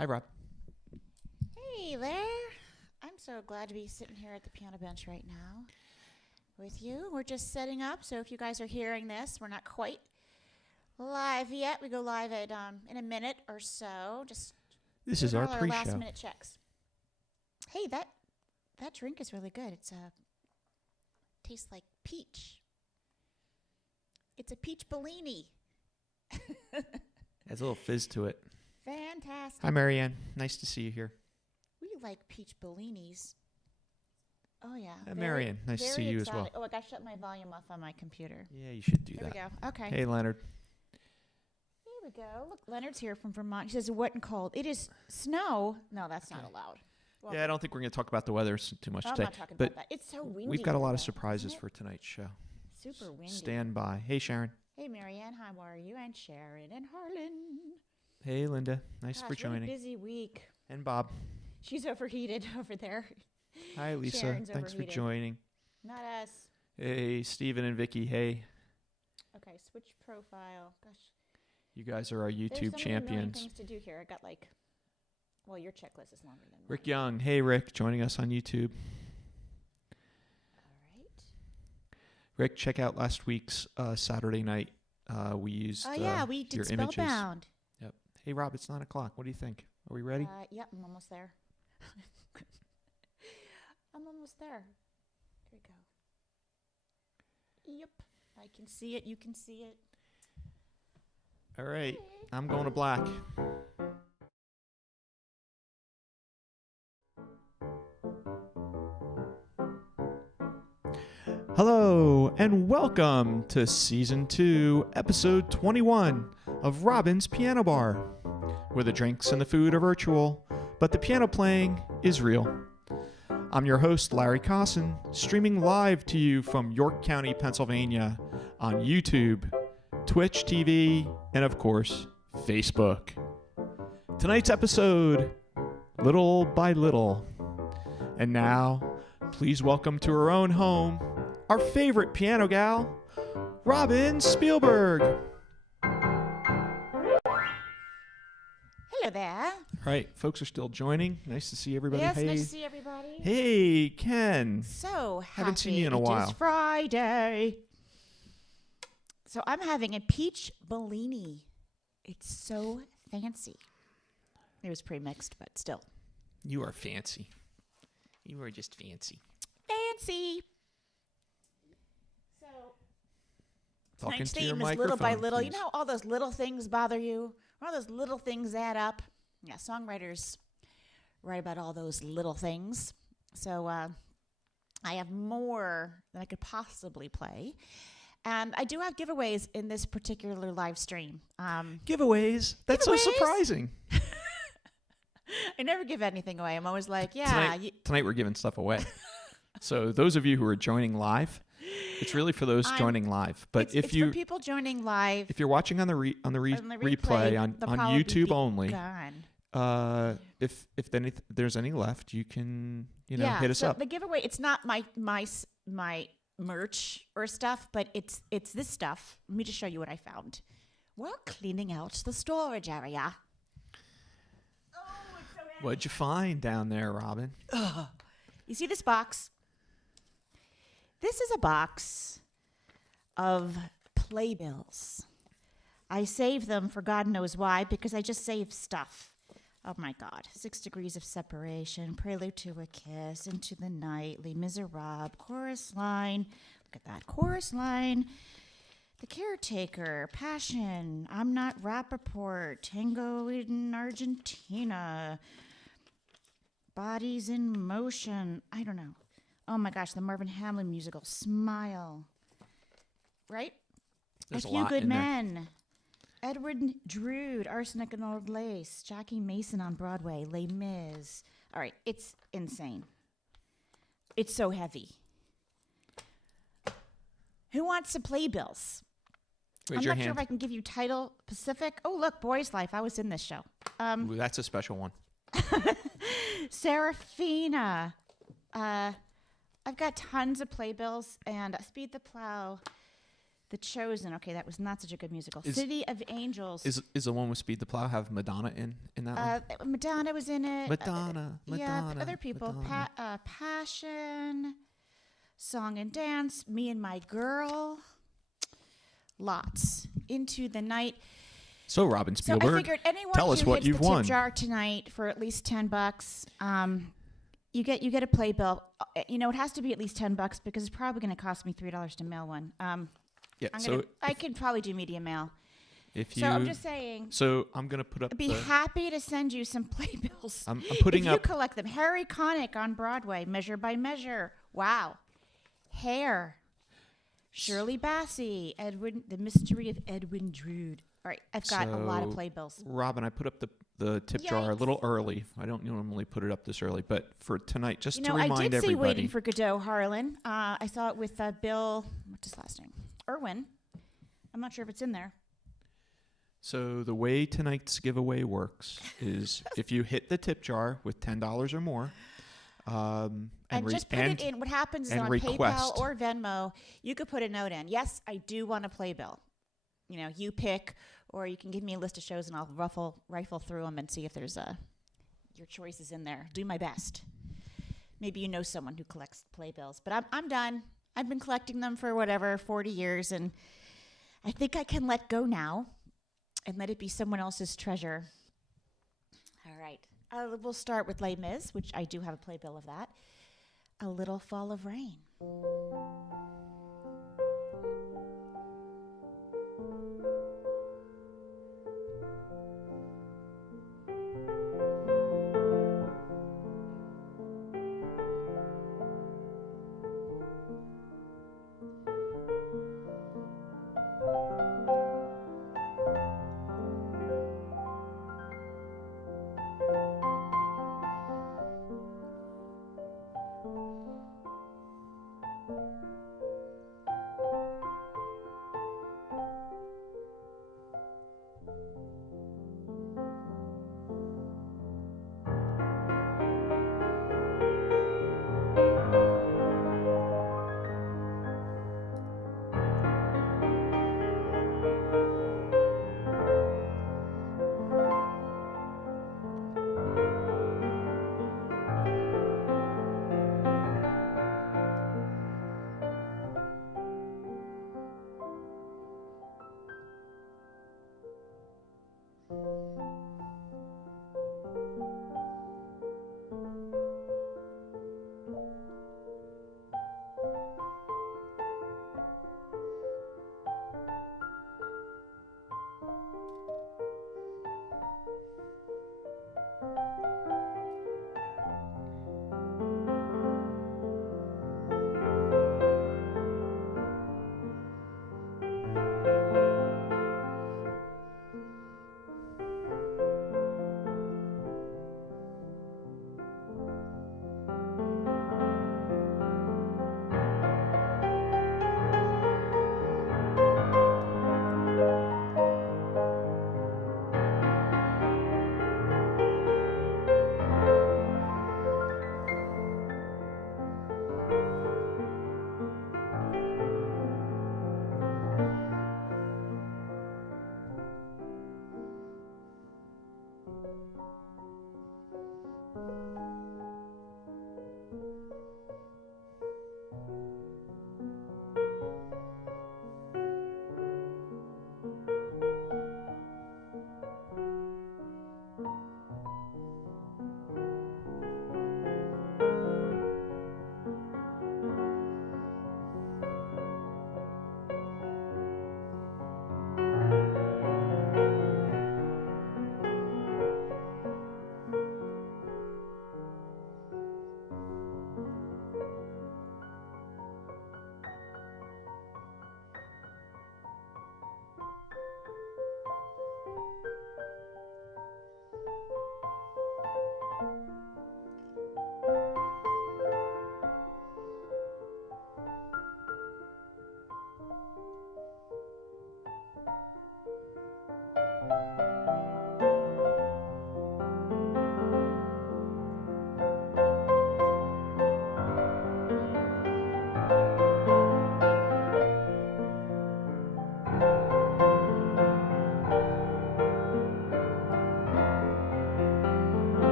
Hi, Rob. Hey there. I'm so glad to be sitting here at the piano bench right now with you. We're just setting up, so if you guys are hearing this, we're not quite live yet. We go live at in a minute or so. Just This is our all pre-show. last minute checks. Hey, that drink is really good. It's tastes like peach. It's a peach Bellini. Has a little fizz to it. Fantastic. Hi, Marianne. Nice to see you here. We like peach Bellinis. Oh yeah. Marianne, nice to see you as well. Oh, I got to shut my volume off on my computer. Yeah, you should do There that. we go. Okay. Hey, Leonard. Here we go. Look, Leonard's here from Vermont. He says wet and cold. It is snow. No, that's not allowed. Well, Yeah, I don't think we're going to talk about the weather too much I'm today. not talking but about that. It's so windy. we've got a lot of though, surprises isn't it? for tonight's show. Super windy. Stand by. Hey, Sharon. Hey, Marianne. How are you? And Sharon and Harlan. Hey, Linda. Nice for Gosh, what a joining. busy week. And Bob. She's overheated over there. Hi, Lisa. Sharon's Thanks for overheated. joining. Not us. Hey, Stephen and Vicky. Hey, Okay, switch profile. Gosh. you guys are our There's YouTube so many million champions. things to do here. I got like, well, your checklist is longer than Rick mine. Young. Hey, Rick. Joining us on YouTube. All right. Rick, check out last week's Saturday night. We used Oh yeah, we your did images. Spellbound. Yep. Hey, Rob, it's 9 o'clock. What do you think? Are we ready? Yep, I'm almost there. I'm almost there. Here we go. Yep. I can see it. You can see it. All right. I'm going to black. Hello, and welcome to Season 2, Episode 21 of Robin's Piano Bar, where the drinks and the food are virtual, but the piano playing is real. I'm your host, Larry Cosson, streaming live to you from York County, Pennsylvania, on YouTube, Twitch TV, and of course, Facebook. Tonight's episode, Little by Little. And now, please welcome to her own home, our favorite piano gal, Robin Spielberg. Hello there. All right, folks are still joining. Nice to see everybody. Yes, hey, nice to see everybody. hey, Ken. So Haven't seen you in a happy while. It is Friday. So I'm having a peach Bellini. It's so fancy. It was pre-mixed, but still. You are fancy. You are just fancy. Fancy. So Talking tonight's to your theme is little by microphone, little. You please. know how all those little things bother you? All those little things add up. Yeah, songwriters write about all those little things. So I have more than I could possibly play. And I do have giveaways in this particular live stream. Giveaways? That's so Giveaways? surprising. I never give anything away. I'm always like, yeah. Tonight we're giving stuff away. So those of you who are joining live, it's really for those joining live. But it's for people joining live, if you're watching on the replay on they'll probably YouTube be only, gone. if there's any left, you can Yeah, hit us so up. the giveaway, it's not my merch or stuff, but it's this stuff. Let me just show you what I found. We're cleaning out the storage area. Oh, it's so heavy. What'd you find down there, Robin? You see this box? This is a box of playbills. I save them for God knows why, because I just save stuff. Oh my God. 6 Degrees of Separation, Prelude to a Kiss, Into the Night, Les Miserables, Chorus Line. Look at that. Chorus Line. The Caretaker, Passion, I'm Not Rappaport, Tango in Argentina, Bodies in Motion. I don't know. Oh my gosh, the Marvin Hamlin musical, Smile. Right? There's A a Few lot Good in there. Men. Edward Drood, Arsenic and Old Lace, Jackie Mason on Broadway, Les Mis. All right, it's insane. It's so heavy. Who wants to play bills? Raise I'm your not hand. sure if I can give you title Pacific. Oh, look, Boys Life. I was in this show. Ooh, that's a special one. Serafina. I've got tons of playbills and Speed the Plow. The Chosen. Okay, that was not such a good musical. Is- City of Angels. Is the one with Speed the Plow have Madonna in that one? Madonna was in it. Madonna. Yeah, other people. Madonna. Passion, Song and Dance, Me and My Girl. Lots. Into the Night. So Robin So Spielberg, I figured anyone tell who us what hits you've the won. tip jar tonight for at least $10, you get a playbill. It has to be at least $10 because it's probably going to cost me $3 to mail one. Yeah. I can probably do media mail. If you, So I'm just saying, so I'm gonna put up. I'd be happy to send you some playbills. I'm putting if you up. collect them. Harry Connick on Broadway, Measure by Measure. Wow. Hair. Shirley Bassey, The Mystery of Edwin Drood. All right, I've got a lot of So, playbills. Robin, I put up the tip jar a little early. I don't normally put it up this early, but for tonight, just to remind I did see everybody. Waiting for Godot, Harlan. I saw it with Bill, what's his last name? Irwin. I'm not sure if it's in there. So the way tonight's giveaway works is if you hit the tip jar with $10 or more, And just put it in. What happens is and on request. PayPal or Venmo, you could put a note in. Yes, I do want a playbill. You pick, or you can give me a list of shows and I'll rifle through them and see if there's your choices in there. Do my best. Maybe you know someone who collects playbills, but I'm done. I've been collecting them for 40 years, and I think I can let go now and let it be someone else's treasure. All right. We'll start with Les Mis, which I do have a playbill of that. A Little Fall of Rain.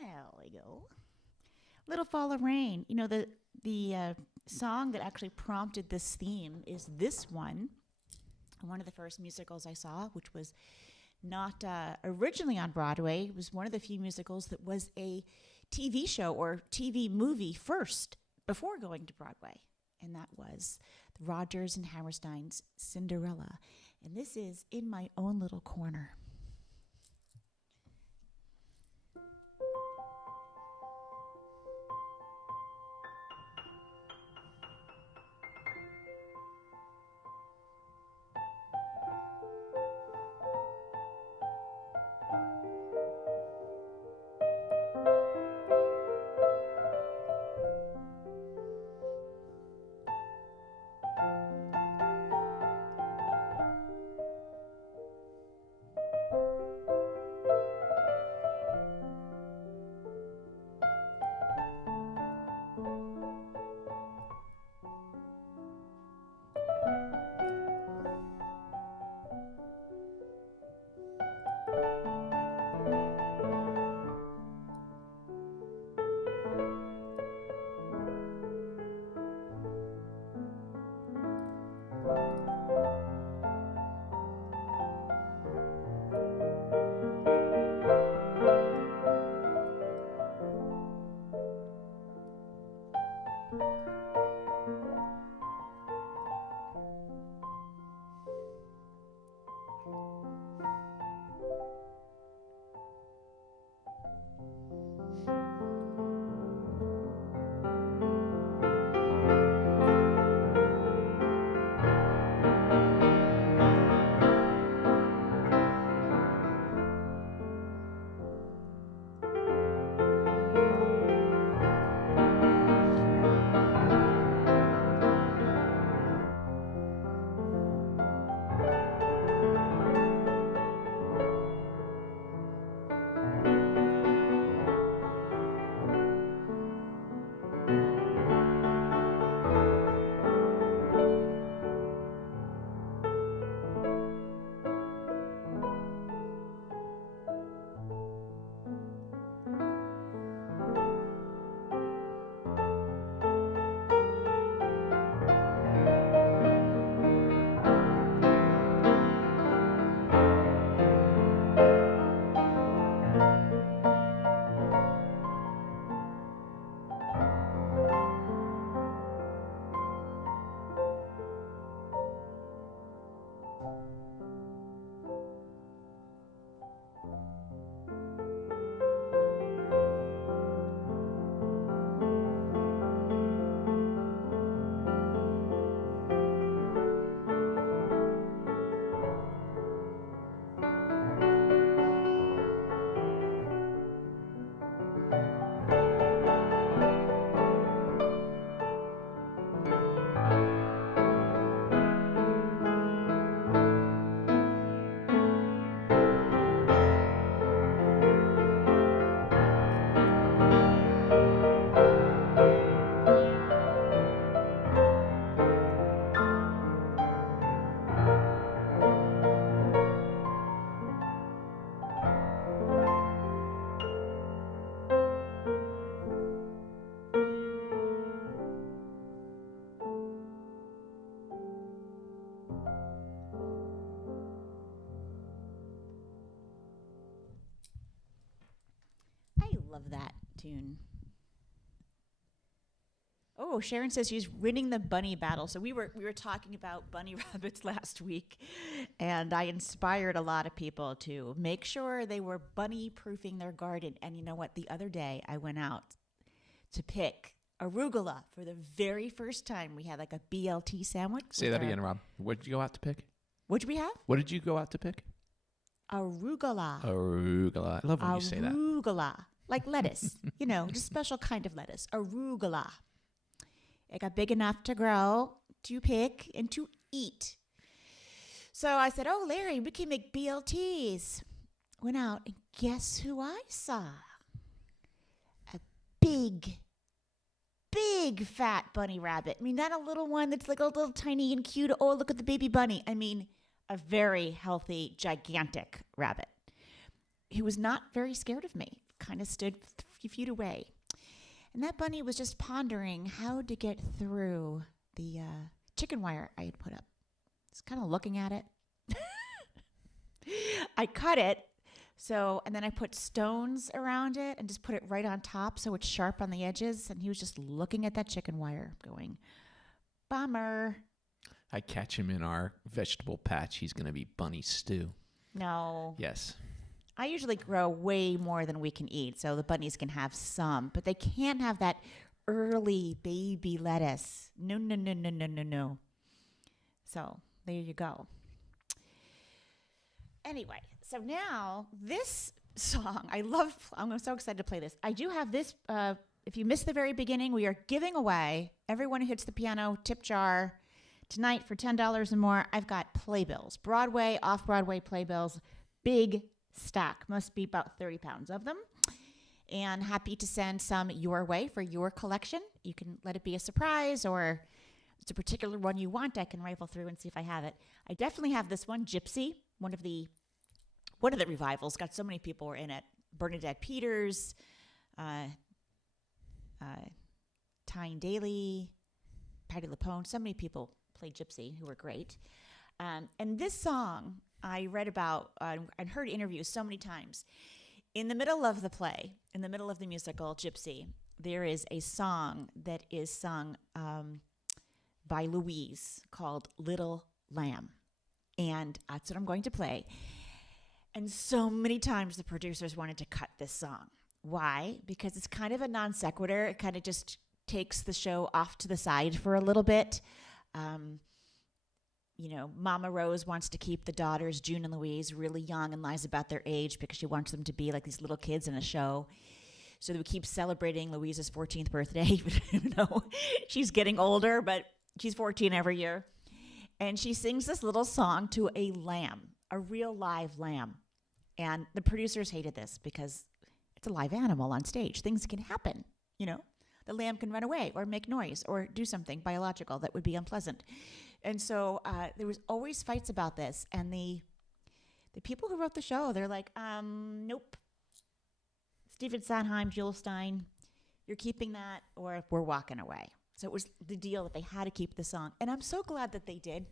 There we go. Little Fall of Rain. You know, the song that actually prompted this theme is this one of the first musicals I saw, which was not originally on Broadway. It was one of the few musicals that was a TV show or TV movie first before going to Broadway. And that was Rodgers and Hammerstein's Cinderella. And this is In My Own Little Corner. Love that tune. Oh, Sharon says she's winning the bunny battle. So we were talking about bunny rabbits last week, and I inspired a lot of people to make sure they were bunny proofing their garden. And you know what? The other day I went out to pick arugula for the very first time. We had like a BLT sandwich. Say that again, Rob. What did you go out to pick? What did we have? What did you go out to pick? Arugula. Arugula. I love when you say that. Arugula. Like lettuce, you know, just special kind of lettuce. Arugula. It got big enough to grow, to pick, and to eat. So I said, oh, Larry, we can make BLTs. Went out, and guess who I saw? A big fat bunny rabbit. I mean, not a little one that's like a little tiny and cute. Oh, look at the baby bunny. I mean, a very healthy, gigantic rabbit. He was not very scared of me. Kind of stood few feet away. And that bunny was just pondering how to get through the chicken wire I had put up. It's kind of looking at it. I cut it. So, and then I put stones around it and just put it right on top so it's sharp on the edges. And he was just looking at that chicken wire going, bummer. I catch him in our vegetable patch. He's going to be bunny stew. No. Yes. I usually grow way more than we can eat, so the bunnies can have some, but they can't have that early baby lettuce. No, no, no, no, no, no, no. So there you go. Anyway, so now this song, I'm so excited to play this. I do have this, if you missed the very beginning, we are giving away, everyone who hits the piano tip jar tonight for $10 or more. I've got playbills, Broadway, off-Broadway playbills, big stack, must be about 30 pounds of them, and happy to send some your way for your collection. You can let it be a surprise, or if it's a particular one you want, I can rifle through and see if I have it. I definitely have this one, Gypsy, one of the revivals. Got so many people were in it. Bernadette Peters, Tyne Daly, Patti LuPone. So many people played Gypsy who were great. And this song I read about and heard interviews so many times. In the middle of the play, in the middle of the musical Gypsy, there is a song that is sung by Louise called Little Lamb. And that's what I'm going to play. And so many times the producers wanted to cut this song. Why? Because it's kind of a non sequitur. It kind of just takes the show off to the side for a little bit. Mama Rose wants to keep the daughters, June and Louise, really young and lies about their age because she wants them to be like these little kids in a show. So we keep celebrating Louise's 14th birthday. She's getting older, but she's 14 every year. And she sings this little song to a lamb, a real live lamb. And the producers hated this because it's a live animal on stage. Things can happen, The lamb can run away or make noise or do something biological that would be unpleasant. And so there was always fights about this. And the people who wrote the show, they're like, nope. Stephen Sondheim, Jules Stein, you're keeping that or we're walking away. So it was the deal that they had to keep the song. And I'm so glad that they did,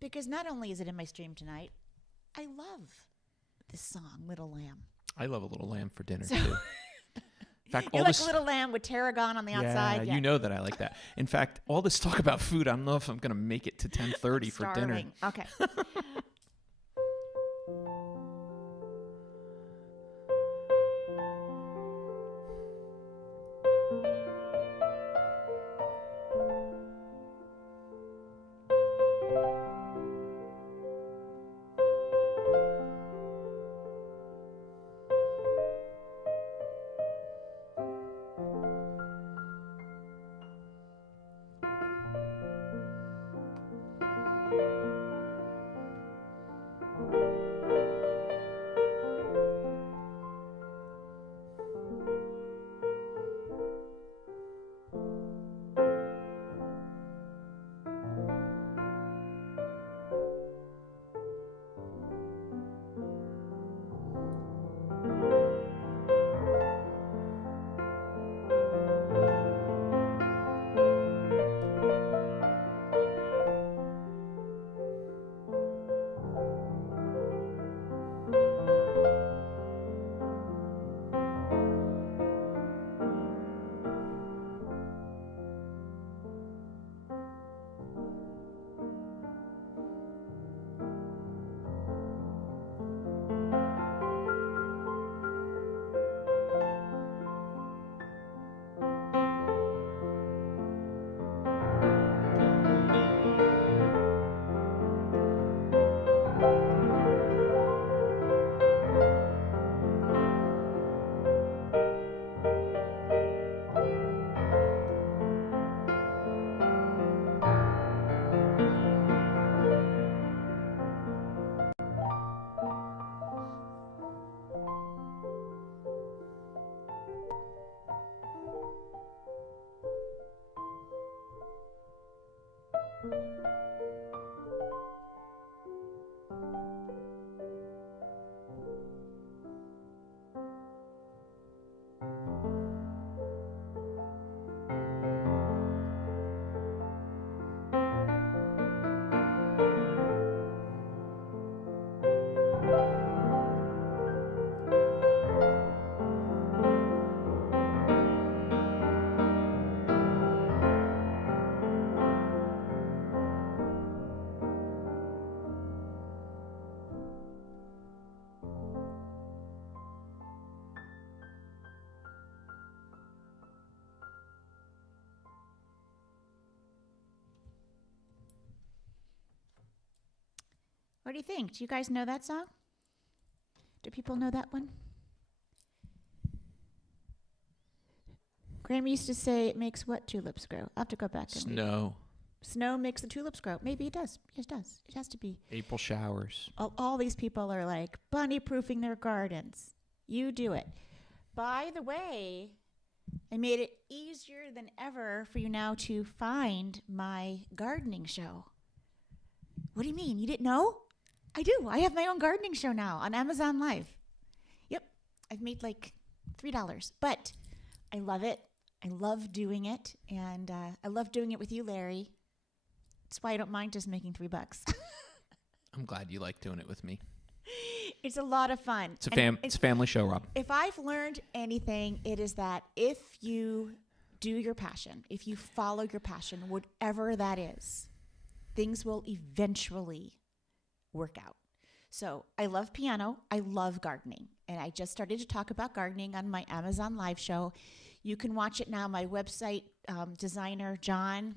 because not only is it in my stream tonight, I love this song, Little Lamb. I love a little lamb for dinner, too. In fact, you like Little Lamb with tarragon on the outside? Yeah, you know that I like that. In fact, all this talk about food, I don't know if I'm going to make it to 10:30 for dinner. Okay. What do you think? Do you guys know that song? Do people know that one? Graham used to say it makes what tulips grow? I'll have to go back and read. Snow. Snow makes the tulips grow. Maybe it does. It does. It has to be. April showers. All these people are like bunny proofing their gardens. You do it. By the way, I made it easier than ever for you now to find my gardening show. What do you mean? You didn't know? I do. I have my own gardening show now on Amazon Live. Yep. I've made like $3, but I love it. I love doing it. And I love doing it with you, Larry. That's why I don't mind just making $3. I'm glad you like doing it with me. It's a lot of fun. It's a family show, Rob. If I've learned anything, it is that if you do your passion, if you follow your passion, whatever that is, things will eventually work out. So I love piano. I love gardening. And I just started to talk about gardening on my Amazon Live show. You can watch it now. My website designer, John,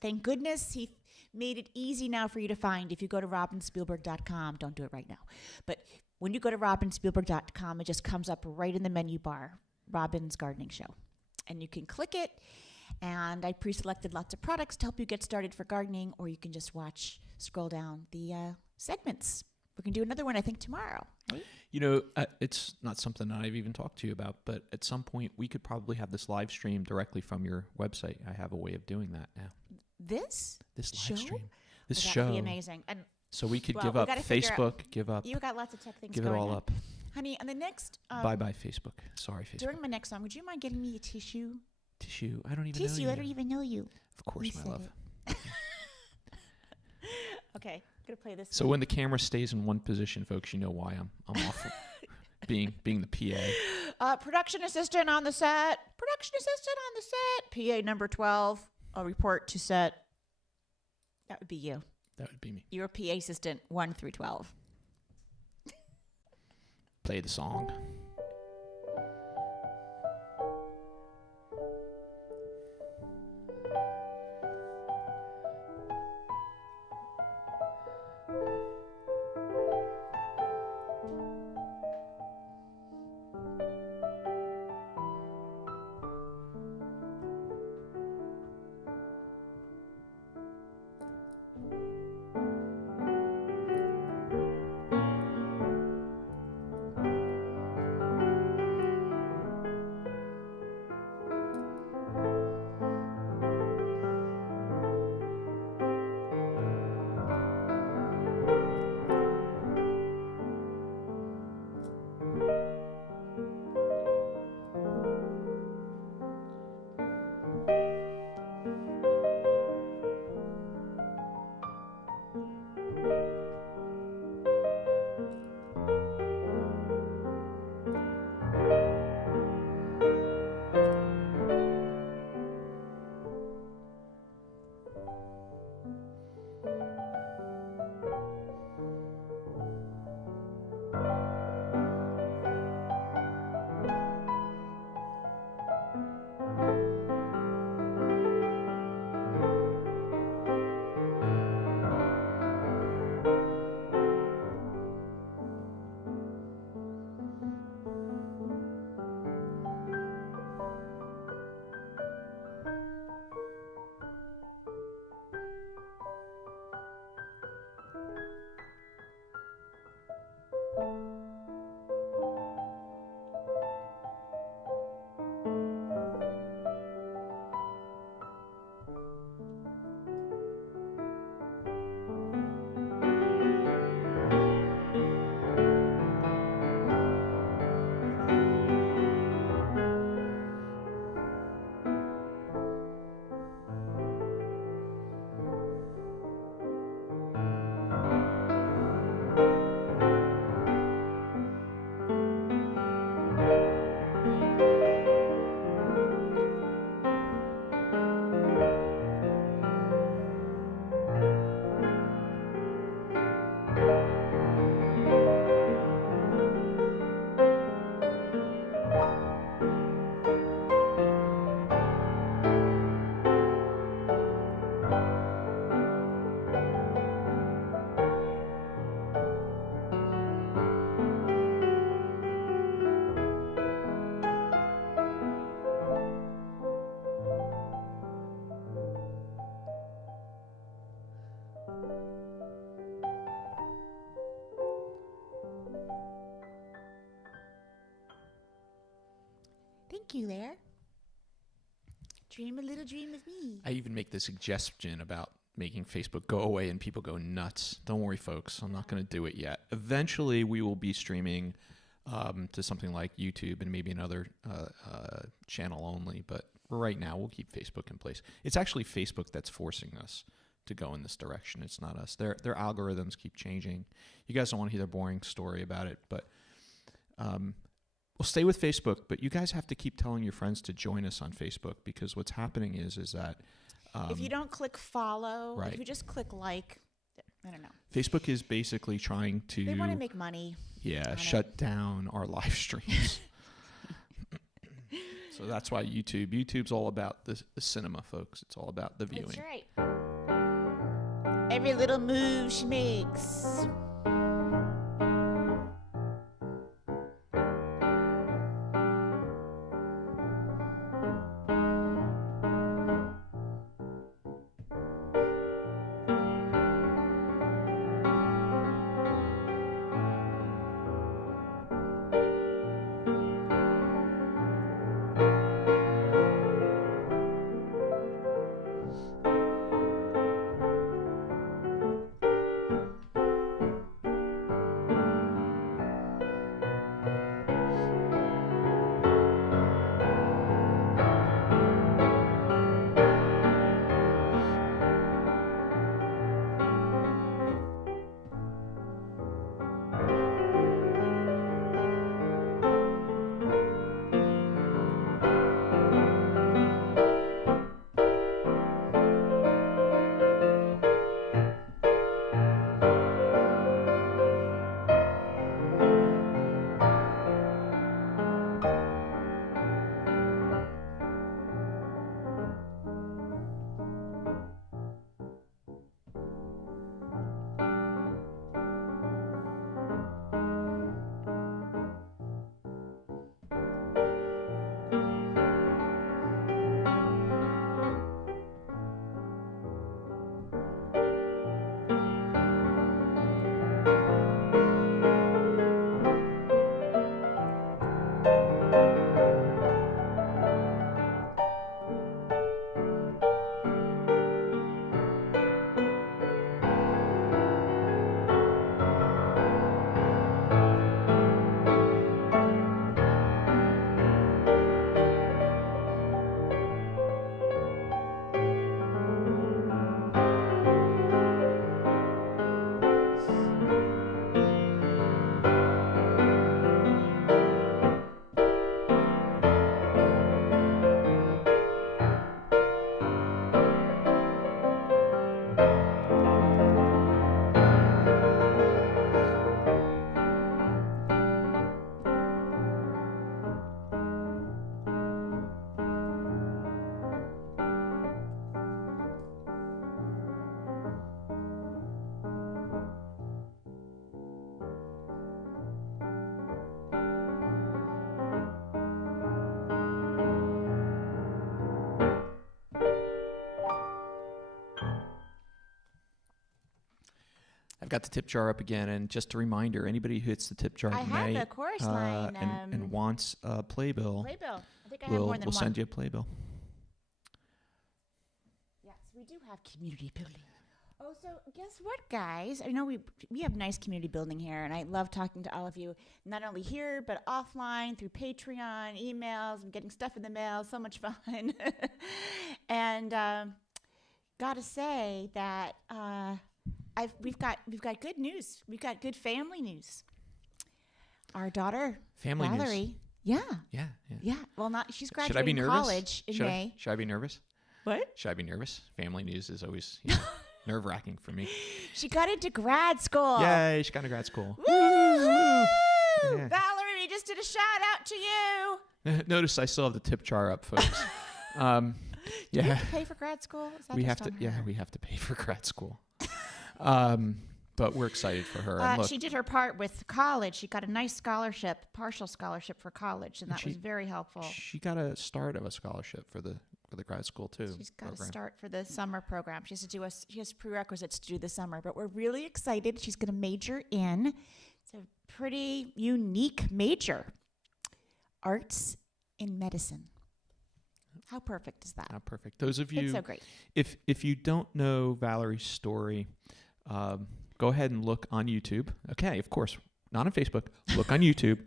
thank goodness he made it easy now for you to find. If you go to robinspielberg.com, don't do it right now. But when you go to robinspielberg.com, it just comes up right in the menu bar, Robin's Gardening Show. And you can click it. And I pre-selected lots of products to help you get started for gardening, or you can just scroll down the segments. We're going to do another one, I think, tomorrow. Right? You know, it's not something that I've even talked to you about, but at some point we could probably have this live stream directly from your website. I have a way of doing that now. This live stream. This that show. would be amazing. And so we could well, give we up gotta figure Facebook, give up, you got lots of tech things give it going all on. up. Honey, on the next... Bye-bye, Facebook. Sorry, Facebook. During my next song, would you mind getting me a tissue? Tissue. I don't even know you. Tissue, I don't even know you. Of course, You my said love. Okay, I'm going to play this. So when the camera stays in one position, folks, you know why I'm off being the PA. Production assistant on the set. Production assistant on the set. PA number 12. I'll report to set. That would be you. That would be me. You're PA assistant 1 through 12. Play the song. like you there. Dream a little dream with me. I even make the suggestion about making Facebook go away and people go nuts. Don't worry, folks. I'm not going to do it yet. Eventually, we will be streaming to something like YouTube and maybe another channel only. But right now, we'll keep Facebook in place. It's actually Facebook that's forcing us to go in this direction. It's not us. Their algorithms keep changing. You guys don't want to hear the boring story about it, but we'll stay with Facebook. But you guys have to keep telling your friends to join us on Facebook, because what's happening is that if you don't click follow, right. if you just click like, I don't know. Facebook is basically trying to... They want to make money. Yeah, shut down our live streams. So that's why YouTube's all about the cinema, folks. It's all about the viewing. That's right. Every little move she makes. I've got the tip jar up again, and just a reminder, anybody who hits the tip jar I have tonight the chorus line. and wants a playbill, Playbill. I think I have more than we'll one. send you a playbill. Yes, we do have community building. Oh, so guess what, guys? I know we have nice community building here, and I love talking to all of you, not only here, but offline, through Patreon, emails, and getting stuff in the mail. So much fun. And gotta say that we've got good news. We've got good family news. Our daughter, Family news. Valerie. Yeah. Yeah. Well, she's Should I be graduating nervous? college in May. Should I be nervous? What? Should I be nervous? Family news is always nerve-wracking for me. She got into grad school. Yay, she got to grad school. Woo! Yeah. Valerie, we just did a shout out to you. Notice I still have the tip jar up, folks. Do you have to pay for grad school? Is that we just have to. on Yeah, her? we have to pay for grad school. But we're excited for her. And look, She did her part with college. She got a nice scholarship, partial scholarship for college, and that was very helpful. she got a start of a scholarship for the grad school too. She's got to start for the summer program. She has prerequisites to do the summer, but we're really excited. She's going to major in. It's a pretty unique major, arts in medicine. How perfect is that? How perfect. Those of you, It's so great. if you don't know Valerie's story, go ahead and look on YouTube. Okay, of course, not on Facebook. Look on YouTube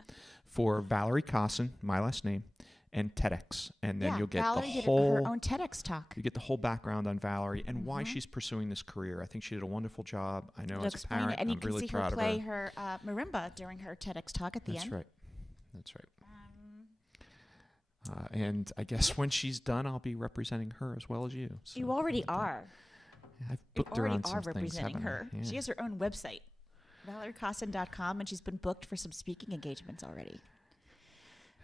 for Valerie Cosson, my last name, and TEDx, and then you'll get Valerie the did whole her own TEDx talk. you get the whole background on Valerie and why she's pursuing this career. I think she did a wonderful job. I know It'll as a explain parent, it, and you I'm can really see proud her play of her. her marimba during her TEDx talk at the That's end. right. That's right. And I guess when she's done, I'll be representing her as well as you. So You already with that. are. I've You booked her already on some are things, representing haven't I? her. Yeah. She has her own website, ValerieCosson.com, and she's been booked for some speaking engagements already.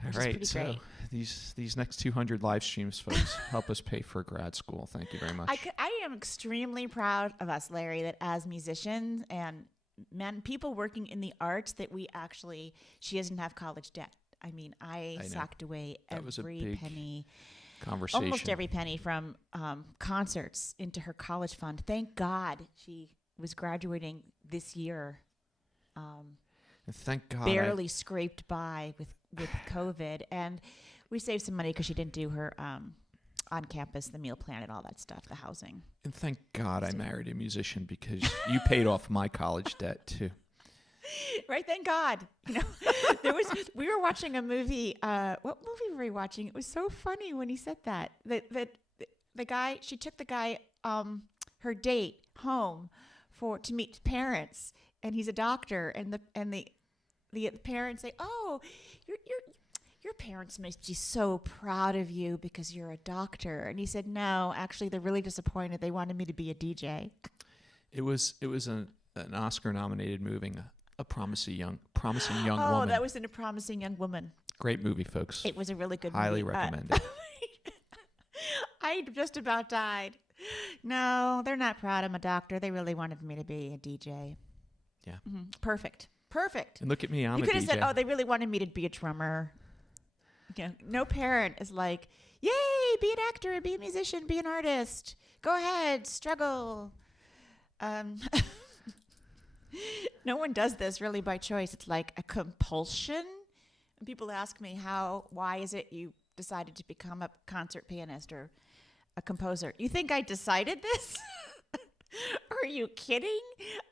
All which is right, pretty so great. these next 200 live streams, folks, help us pay for grad school. Thank you very much. I am extremely proud of us, Larry, that as musicians and people working in the arts, that she doesn't have college debt. I mean, I know. socked away That was a every big penny, Conversation. almost every penny from concerts into her college fund. Thank God she was graduating this year. And thank God. Barely scraped by with COVID, and we saved some money because she didn't do her on campus, the meal plan and all that stuff, the housing. And thank God I married a musician because you paid off my college debt too. Right, thank God. You know, we were watching a movie. What movie were we watching? It was so funny when he said that. She took the guy, her date home to meet parents, and he's a doctor, and the parents say, "Oh, your parents must be so proud of you because you're a doctor." And he said, "No, actually, they're really disappointed. They wanted me to be a DJ." It was an Oscar-nominated movie, a promising young Oh, woman. that was in A Promising Young Woman. Great movie, folks. It was a really good Highly movie. recommend it. I just about died. No, they're not proud I'm a doctor. They really wanted me to be a DJ. Yeah. Perfect. And look at me, I'm You a could have DJ. said, "Oh, they really wanted me to be a drummer." You know, no parent is like, "Yay, be an actor, be a musician, be an artist. Go ahead, struggle." No one does this really by choice. It's like a compulsion. And people ask me, why is it you decided to become a concert pianist or a composer? You think I decided this? Are you kidding?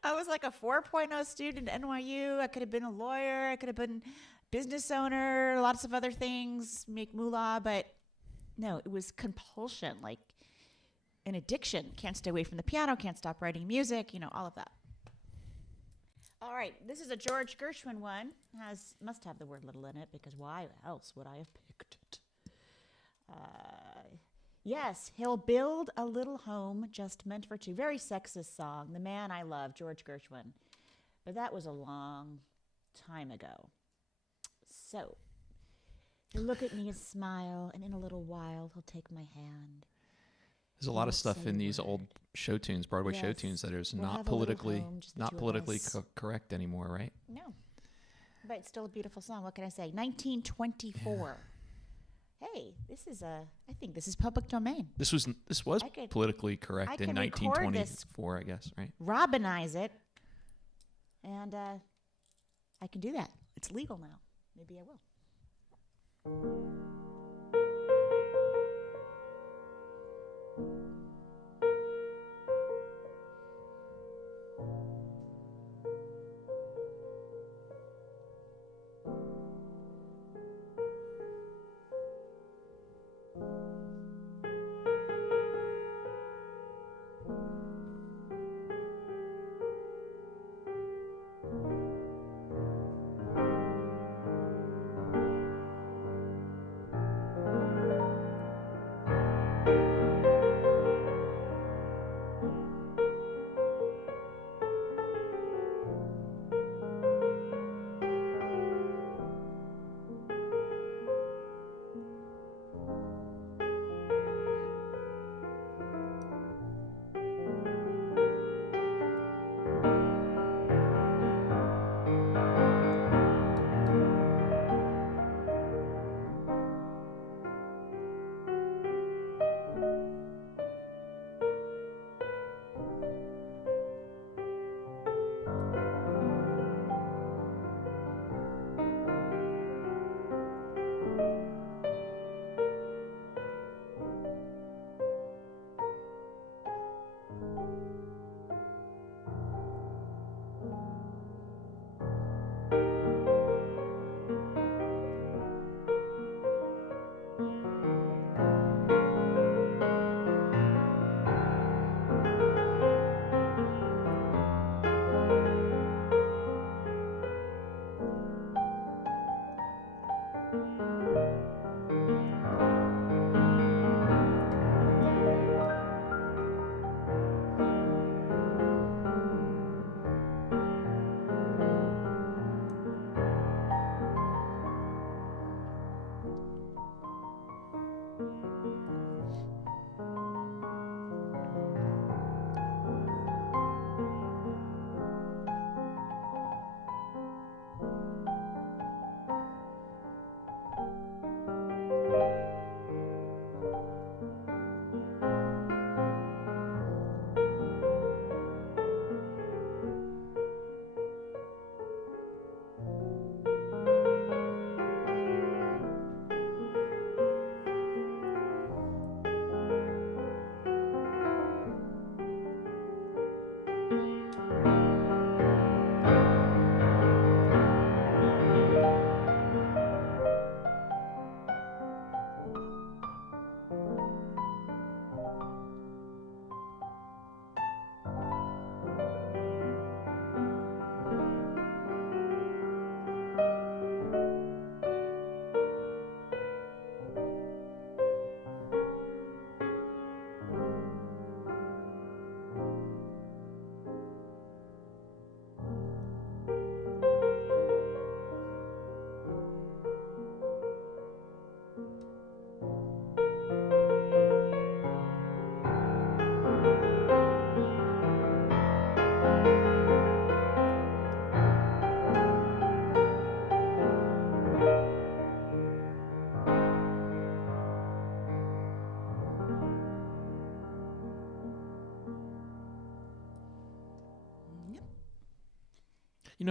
I was like a 4.0 student at NYU. I could have been a lawyer. I could have been business owner, lots of other things, make moolah. But no, it was compulsion, like an addiction. Can't stay away from the piano, can't stop writing music, all of that. All right, this is a George Gershwin one. Must have the word little in it, because why else would I have picked it? Yes, he'll build a little home just meant for two. Very sexist song. The man I love, George Gershwin. But that was a long time ago. So, he'll look at me and smile, and in a little while, he'll take my hand. There's a lot of Won't stuff say in a these word. old show tunes, Broadway show Yes. tunes, that is We'll not have a little politically home, just the two of us. correct anymore, right? No. But it's still a beautiful song. What can I say? 1924. Hey, I think this is public domain. This was I could- politically correct I in can record this. 1924, I guess, right? Robinize it. And I can do that. It's legal now. Maybe I will.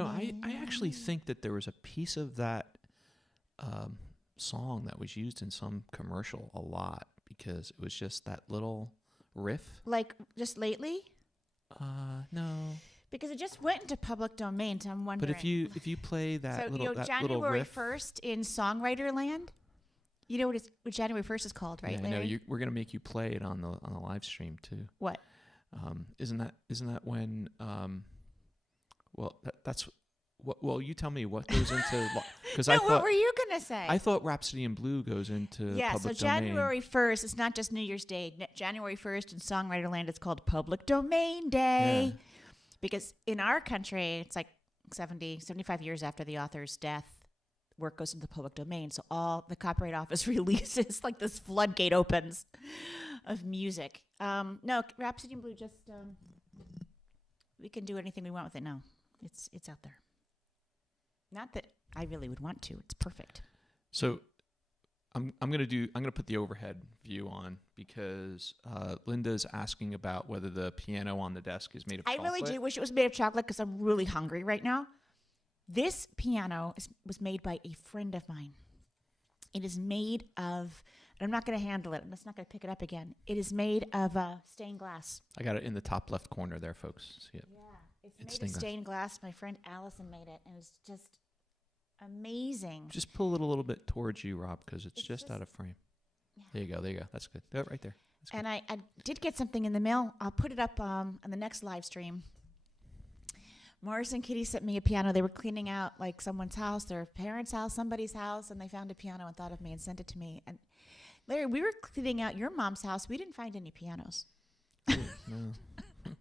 I actually think that there was a piece of that song that was used in some commercial a lot because it was just that little riff. Like just lately? No. Because it just went into public domain, so I'm wondering. But if you play that so, little that little January riff, 1st in Songwriter Land, you know what January 1st is called, right, yeah, Larry? we're gonna make you play it on the live stream too. What? Isn't that when? That's what. Well, you tell me what goes into because I thought what were you gonna say? I thought Rhapsody in Blue goes into yeah, public so domain. January 1st, it's not just New Year's Day. January 1st in Songwriter Land, it's called Public Domain Day. Yeah. Because in our country, it's like 75 years after the author's death, work goes into the public domain. So all the Copyright Office releases, like this floodgate opens of music. No, Rhapsody in Blue, just we can do anything we want with it now. It's out there. Not that I really would want to. It's perfect. So I'm gonna put the overhead view on because Linda's asking about whether the piano on the desk is made of chocolate. I really do wish it was made of chocolate because I'm really hungry right now. This piano was made by a friend of mine. It is made of, and I'm not going to handle it. I'm just not going to pick it up again. It is made of stained glass. I got it in the top left corner there, folks. See it? Yeah, it's made of stained glass. My friend Allison made it, and it's just amazing. Just pull it a little bit towards you, Rob, because it's just out of frame. Yeah. There you go. That's good. Right there. That's and I did get something in the mail. I'll put it up on the next live stream. Morris and Kitty sent me a piano. They were cleaning out like someone's house, their parents' house, somebody's house, and they found a piano and thought of me and sent it to me. And Larry, we were cleaning out your mom's house. We didn't find any pianos. No.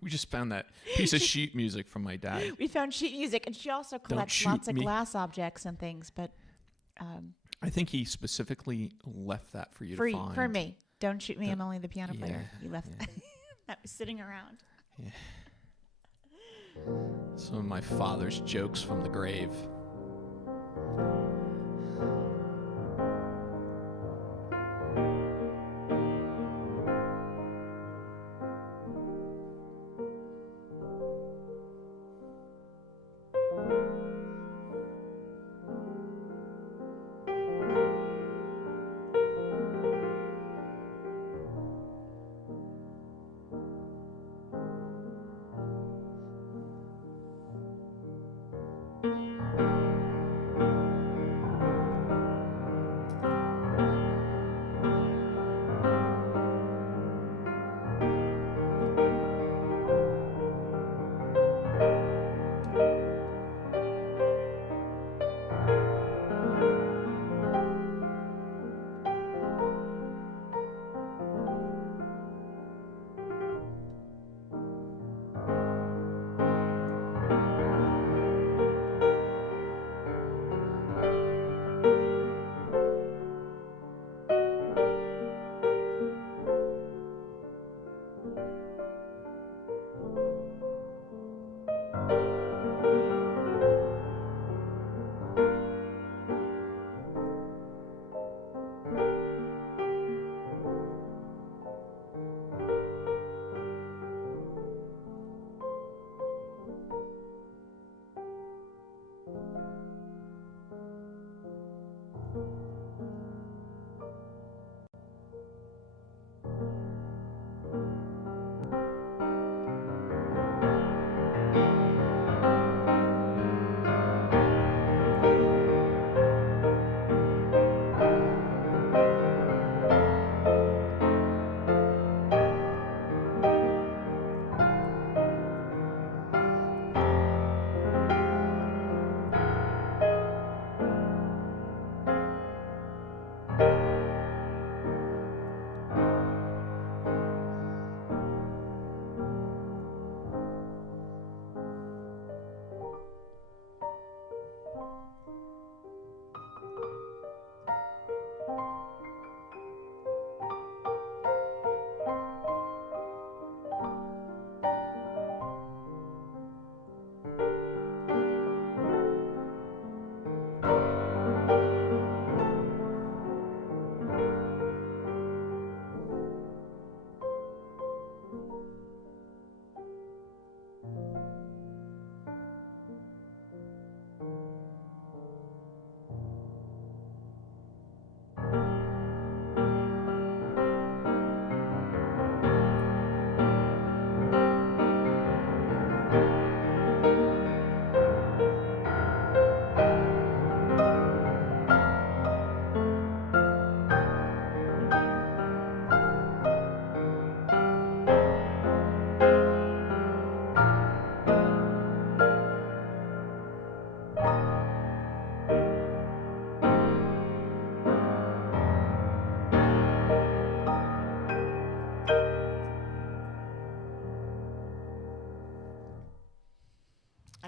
We just found that piece of sheet music from my dad. We found sheet music, and she also collects lots of glass objects and things. But I think he specifically left that for you to find. For me. Don't shoot me. I'm only the piano player. Yeah, You left that was sitting around. Yeah. Some of my father's jokes from the grave.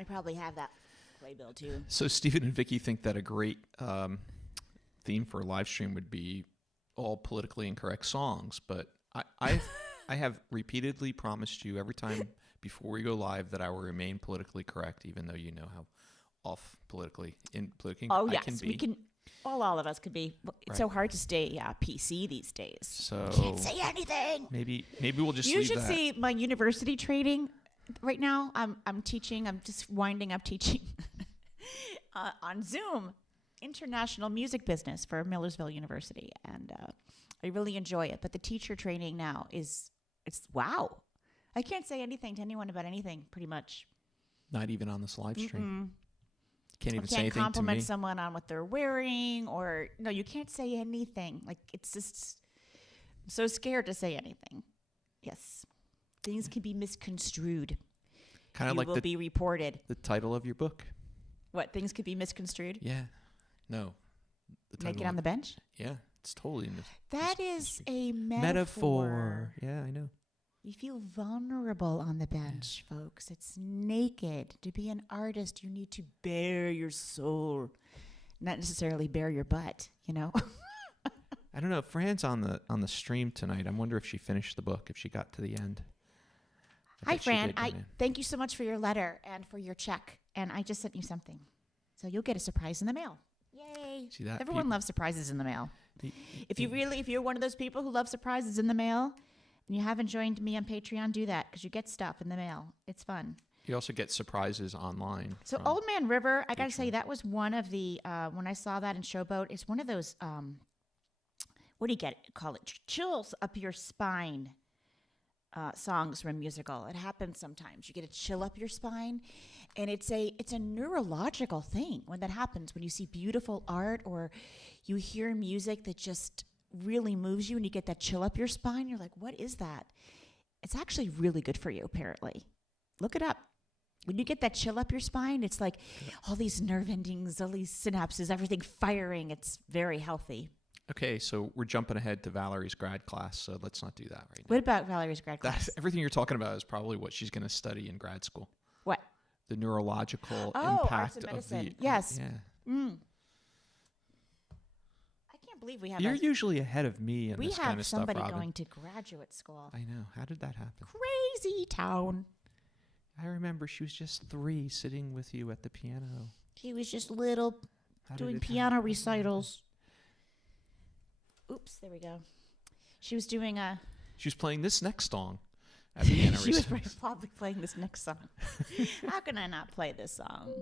probably have that playbill too. So Stephen and Vicky think that a great theme for a live stream would be all politically incorrect songs, but I have repeatedly promised you every time before we go live that I will remain politically correct, even though you know how off politically I Yes, can be. we can. Well, all of us could be. It's Right. so hard to stay PC these days. So Can't say anything. maybe we'll just You leave should that. see my university training right now. I'm teaching. I'm just winding up teaching on Zoom, international music business for Millersville University, and I really enjoy it. But the teacher training now it's wow. I can't say anything to anyone about anything, pretty much. Not even on this live stream. Can't I even say can't anything to compliment me. someone on what they're wearing, or no, you can't say anything. Like it's just I'm so scared to say anything. Yes, things can be misconstrued. Kind of You like will be reported. the title of your book. What, things could be misconstrued? Yeah. No. The Naked title on the of- bench? Yeah, it's totally That is a metaphor. metaphor. Yeah, I know. You feel vulnerable on the bench, folks. It's naked. To be an artist, you need to bare your soul, not necessarily bare your butt, you know? I don't know. Fran's on the stream tonight. I wonder if she finished the book, if she got to the end. I Hi, bet she Fran. did, man. Thank you so much for your letter and for your check. And I just sent you something. So you'll get a surprise in the mail. Yay. See that? Everyone loves surprises in the mail. The- If you're one of those people who love surprises in the mail and you haven't joined me on Patreon, do that because you get stuff in the mail. It's fun. You also get surprises online. So from- Old Man River, I got to say, that was one of the, when I saw that in Showboat, it's one of those, what do you call it? Chills up your spine songs from a musical. It happens sometimes. You get a chill up your spine, and it's a neurological thing when that happens, when you see beautiful art or you hear music that just really moves you and you get that chill up your spine. You're like, what is that? It's actually really good for you, apparently. Look it up. When you get that chill up your spine, it's like all these nerve endings, all these synapses, everything firing. It's very healthy. Okay, so we're jumping ahead to Valerie's grad class, so let's not do that right now. What about Valerie's grad class? Everything you're talking about is probably what she's going to study in grad school. What? The neurological Oh, impact arts and of medicine. the Yes. Yeah. I can't believe we have You're usually ahead of me in we this have kind of stuff, somebody Robin. going to graduate school. I know. How did that happen? Crazy town. I remember she was just 3 sitting with you at the piano. She was just little How did doing it piano happen? recitals. Oops, there we go. She was doing a. She was playing this next song at the piano She was recital. probably playing this next song. How can I not play this song?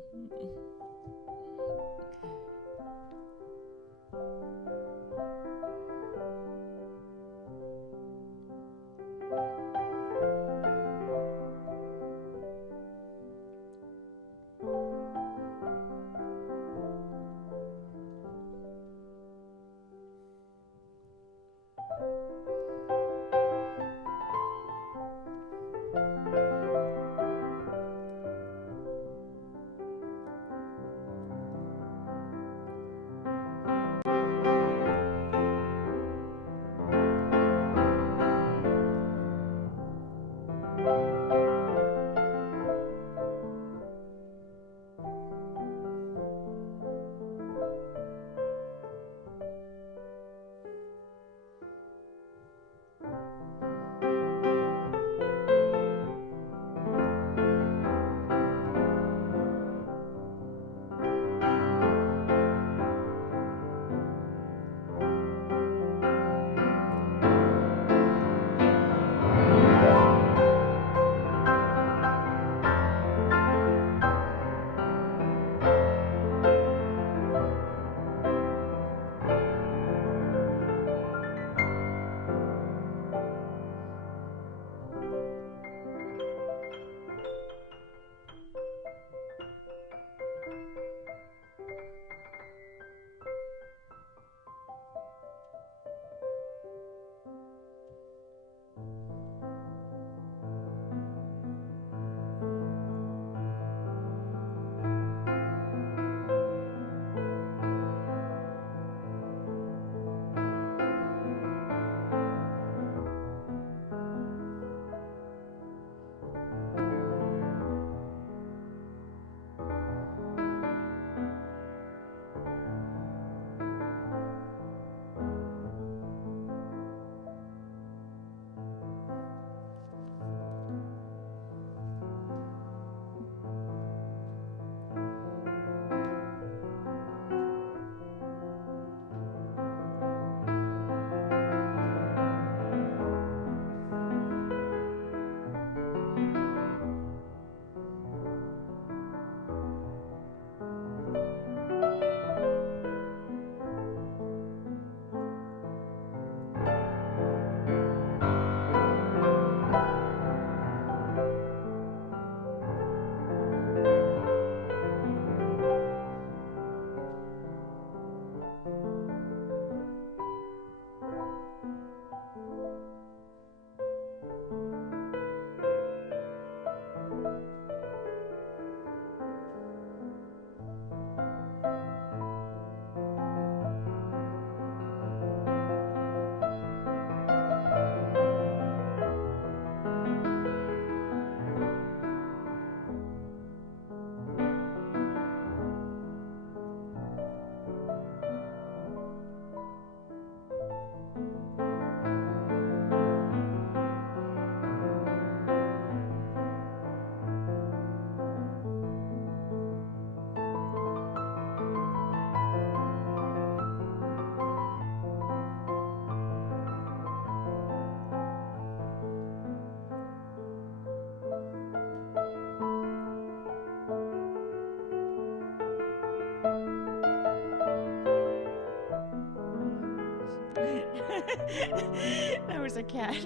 That was a cat.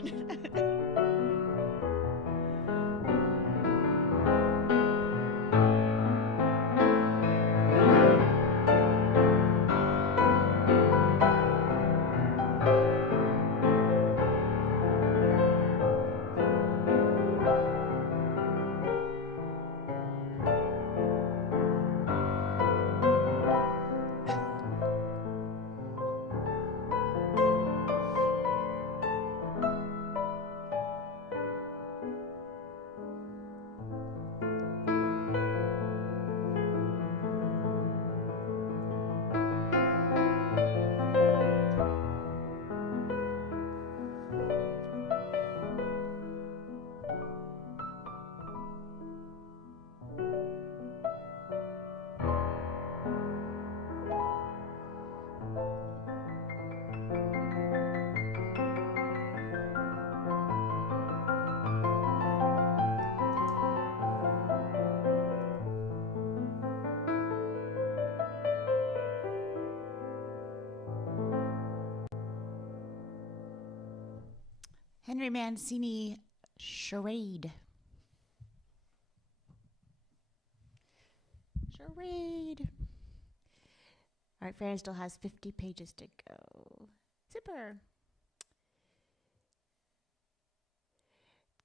Henry Mancini, Charade. Charade. All right, Fran still has 50 pages to go. Zipper.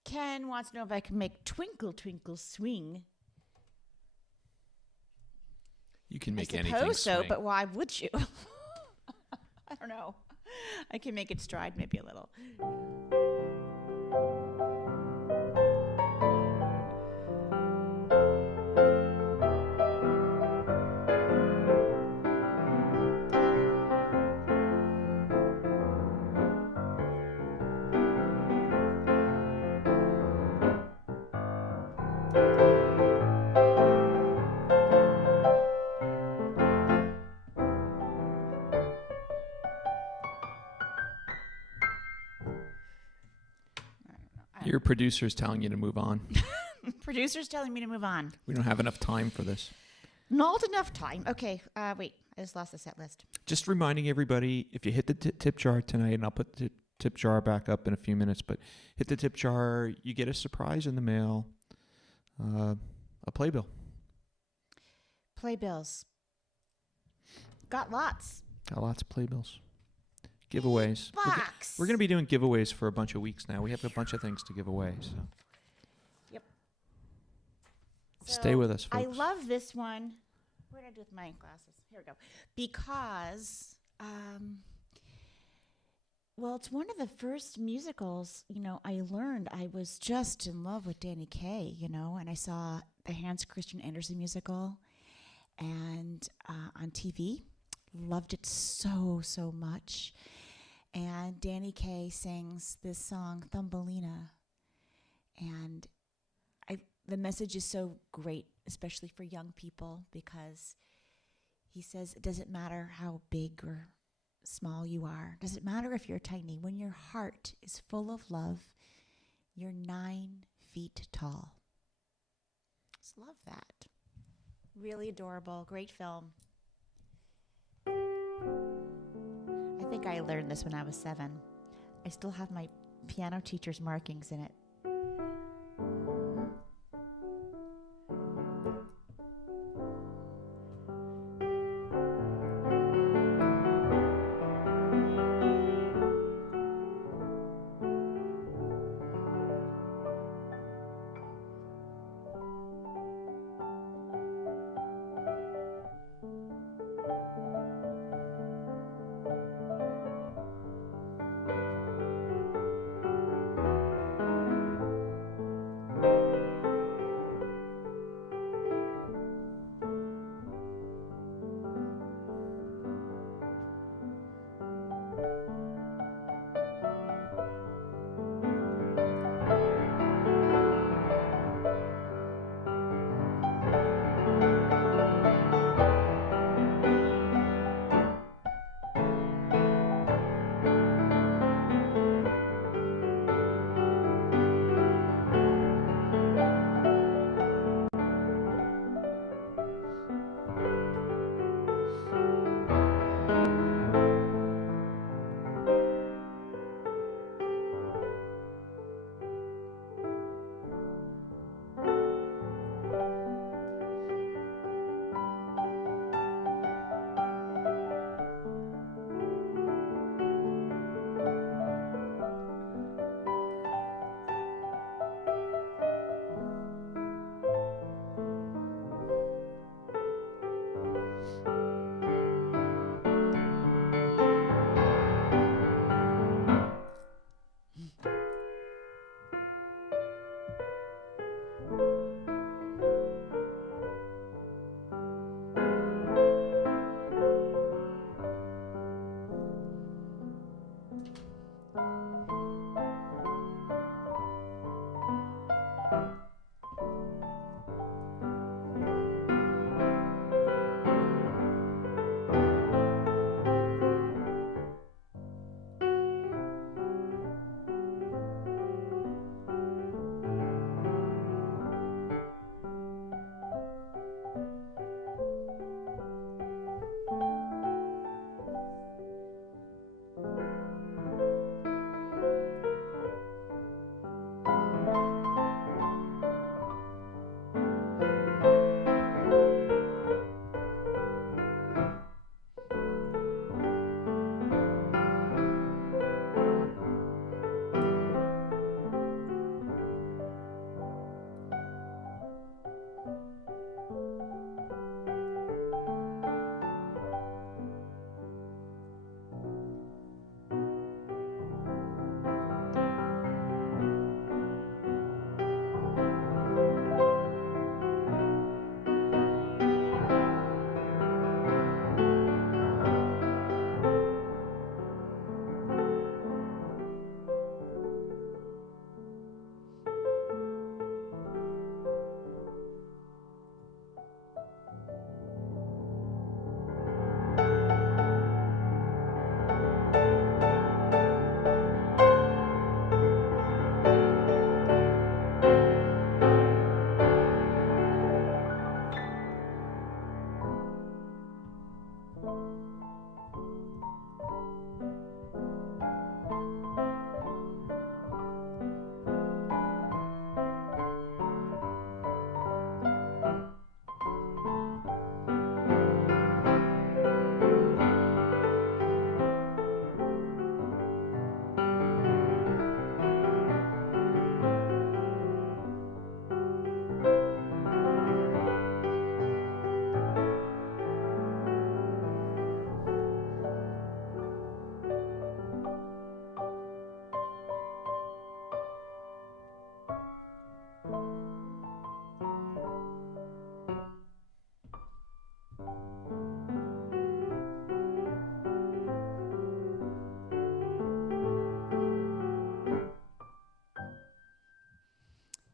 Ken wants to know if I can make Twinkle Twinkle swing. You can make I anything suppose so, swing. but why would you? I don't know. I can make it stride maybe a little. Your producer's telling you to move on. Producer's telling me to move on. We don't have enough time for this. Not enough time. Okay, wait. I just lost the set list. Just reminding everybody, if you hit the tip jar tonight, and I'll put the tip jar back up in a few minutes, but hit the tip jar, you get a surprise in the mail, a playbill. Playbills. Got lots. Got lots of playbills. Giveaways. Box. We're going to be doing giveaways for a bunch of weeks now. We have a bunch of things to give away. So. Yep. Stay So, with us, folks. I love this one. What did I do with my glasses? Here we go. Because, well, it's one of the first musicals, I learned. I was just in love with Danny Kaye, and I saw the Hans Christian Andersen musical and on TV. Loved it so, so much. And Danny Kaye sings this song, Thumbelina. And the message is so great, especially for young people, because he says it doesn't matter how big or small you are. Doesn't matter if you're tiny. When your heart is full of love, you're 9 feet tall. Just love that. Really adorable. Great film. I think I learned this when I was 7. I still have my piano teacher's markings in it.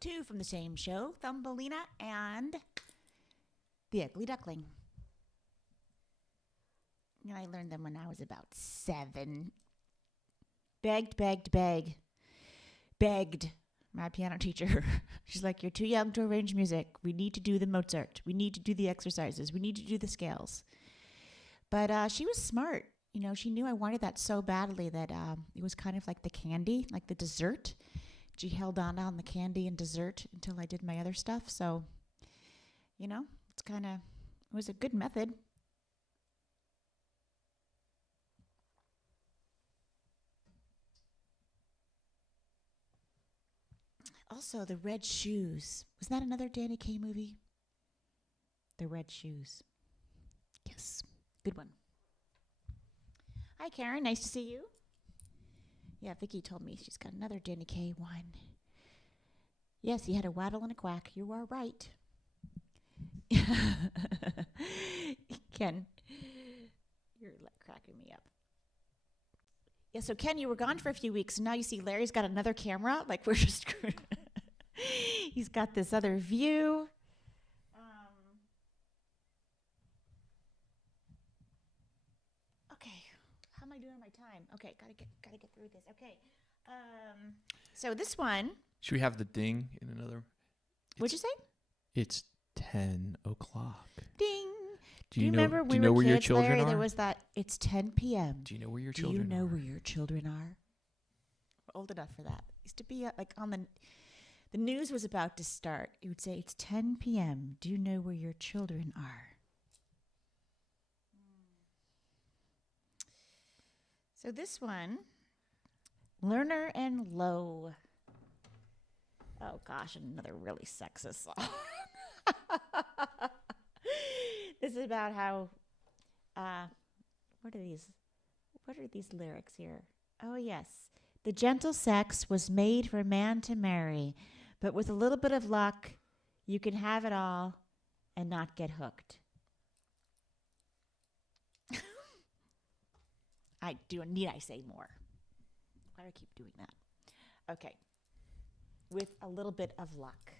Two from the same show, Thumbelina and The Ugly Duckling. And I learned them when I was about 7. Begged my piano teacher. She's like, you're too young to arrange music. We need to do the Mozart. We need to do the exercises. We need to do the scales. But she was smart. You know, she knew I wanted that so badly that it was kind of like the candy, like the dessert. She held on the candy and dessert until I did my other stuff. So, you know, it was a good method. Also, The Red Shoes. Was that another Danny Kaye movie? The Red Shoes. Yes, good one. Hi, Karen. Nice to see you. Yeah, Vicky told me she's got another Danny Kaye one. Yes, he had a waddle and a quack. You are right. Ken, you're cracking me up. Yeah, so Ken, you were gone for a few weeks, and now you see Larry's got another camera. Like, we're just... He's got this other view. Okay, how am I doing on my time? Okay, gotta get through this. Okay, so this one. Should we have the ding in another? What'd you say? It's 10 o'clock. Ding. Do you remember do you know we where were your kids, children Larry, are? There was that. It's 10 p.m. Do you know where your children are? Do you know where your children are? We're old enough for that. Used to be like on the news was about to start. It would say it's 10 p.m. Do you know where your children are? So this one, Lerner and Lowe. Oh gosh, another really sexist song. This is about how, what are these lyrics here? Oh yes. The gentle sex was made for man to marry, but with a little bit of luck, you can have it all and not get hooked. Need I say more? Why do I keep doing that? Okay. With a little bit of luck.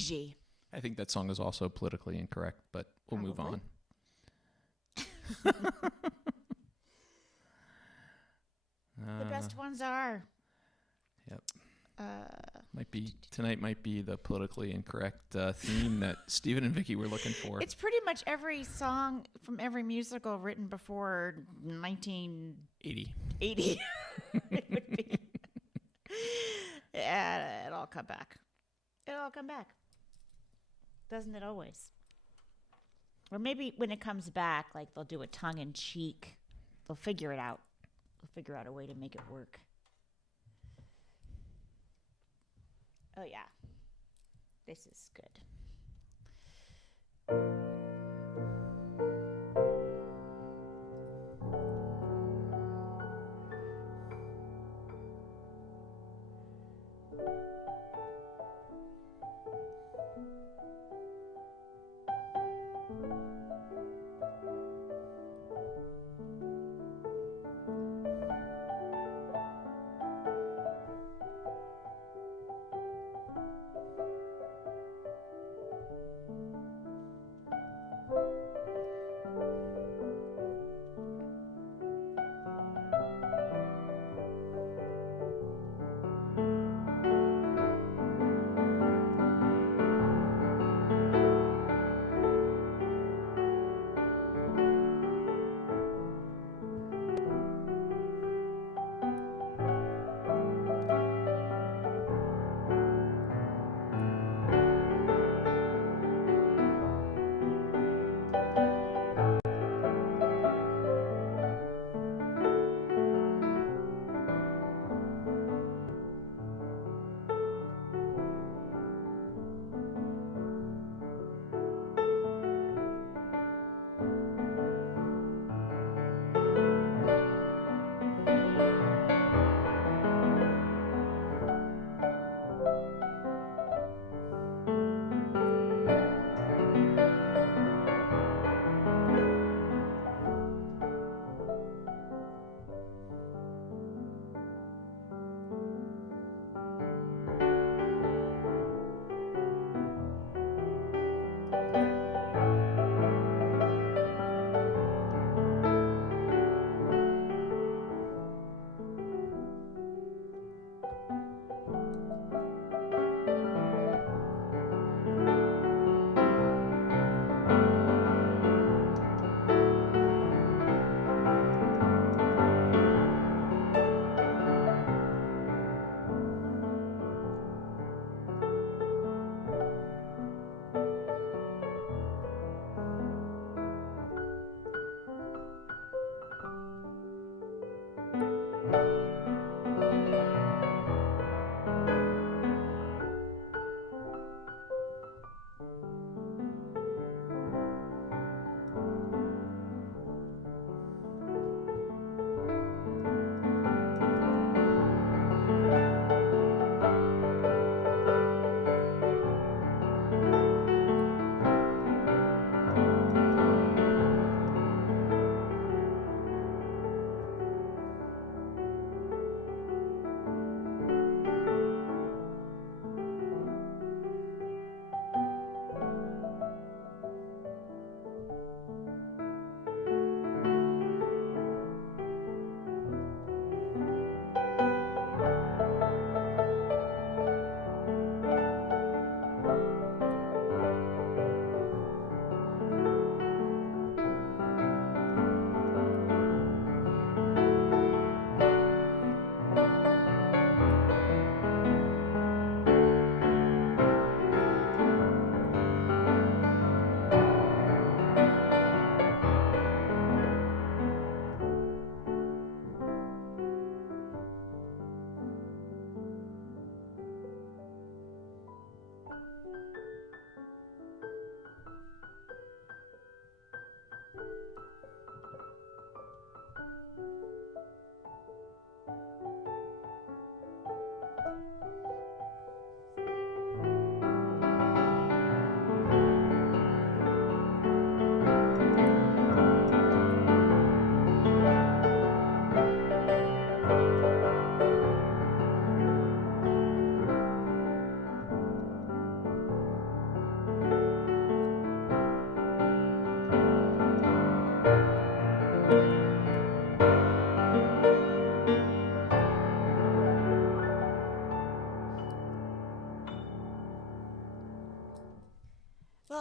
Gigi. I think that song is also politically incorrect, but we'll move on. The best ones are. Yep. Tonight might be the politically incorrect theme that Stephen and Vicky were looking for. It's pretty much every song from every musical written before 1980. It would be. Yeah, it'll all come back. It'll all come back. Doesn't it always? Or maybe when it comes back, like they'll do a tongue-in-cheek. They'll figure it out. They'll figure out a way to make it work. Oh, yeah. This is good.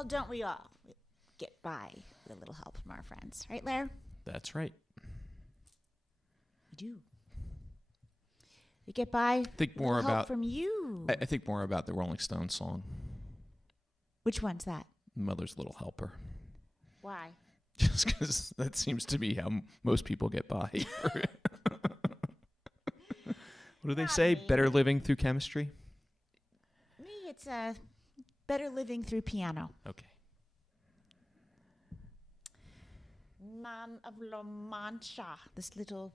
don't we all get by with a little help from our friends, right, Lair? That's right. We do. We get by. Think with a more little help about. from you. I think more about the Rolling Stones song, Which one's that? "Mother's Little Helper," Why? just because that seems to be how most people get by. What do they Not say? me. Better living through chemistry. Me, it's better living through piano. Okay. Man of La Mancha. This little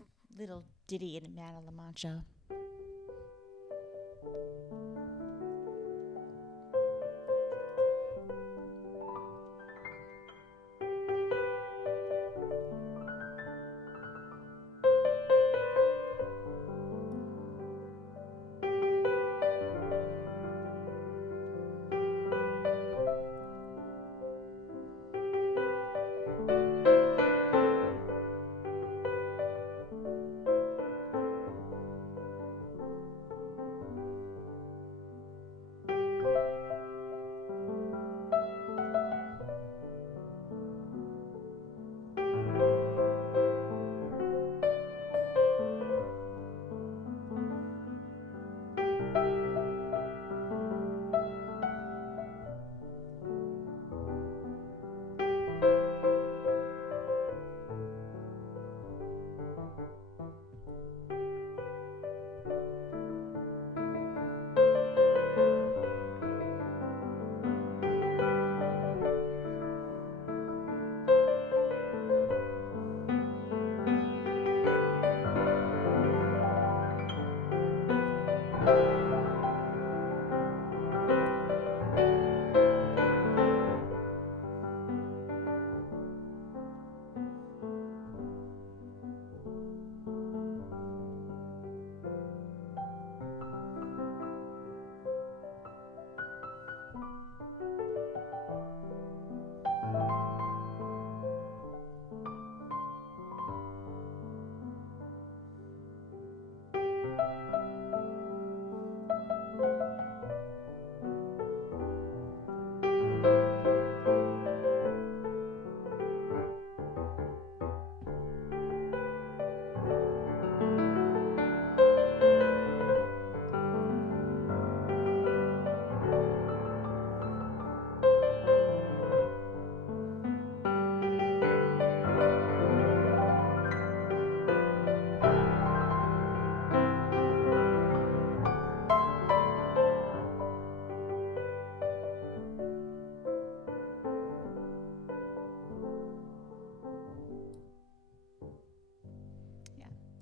ditty in Man of La Mancha.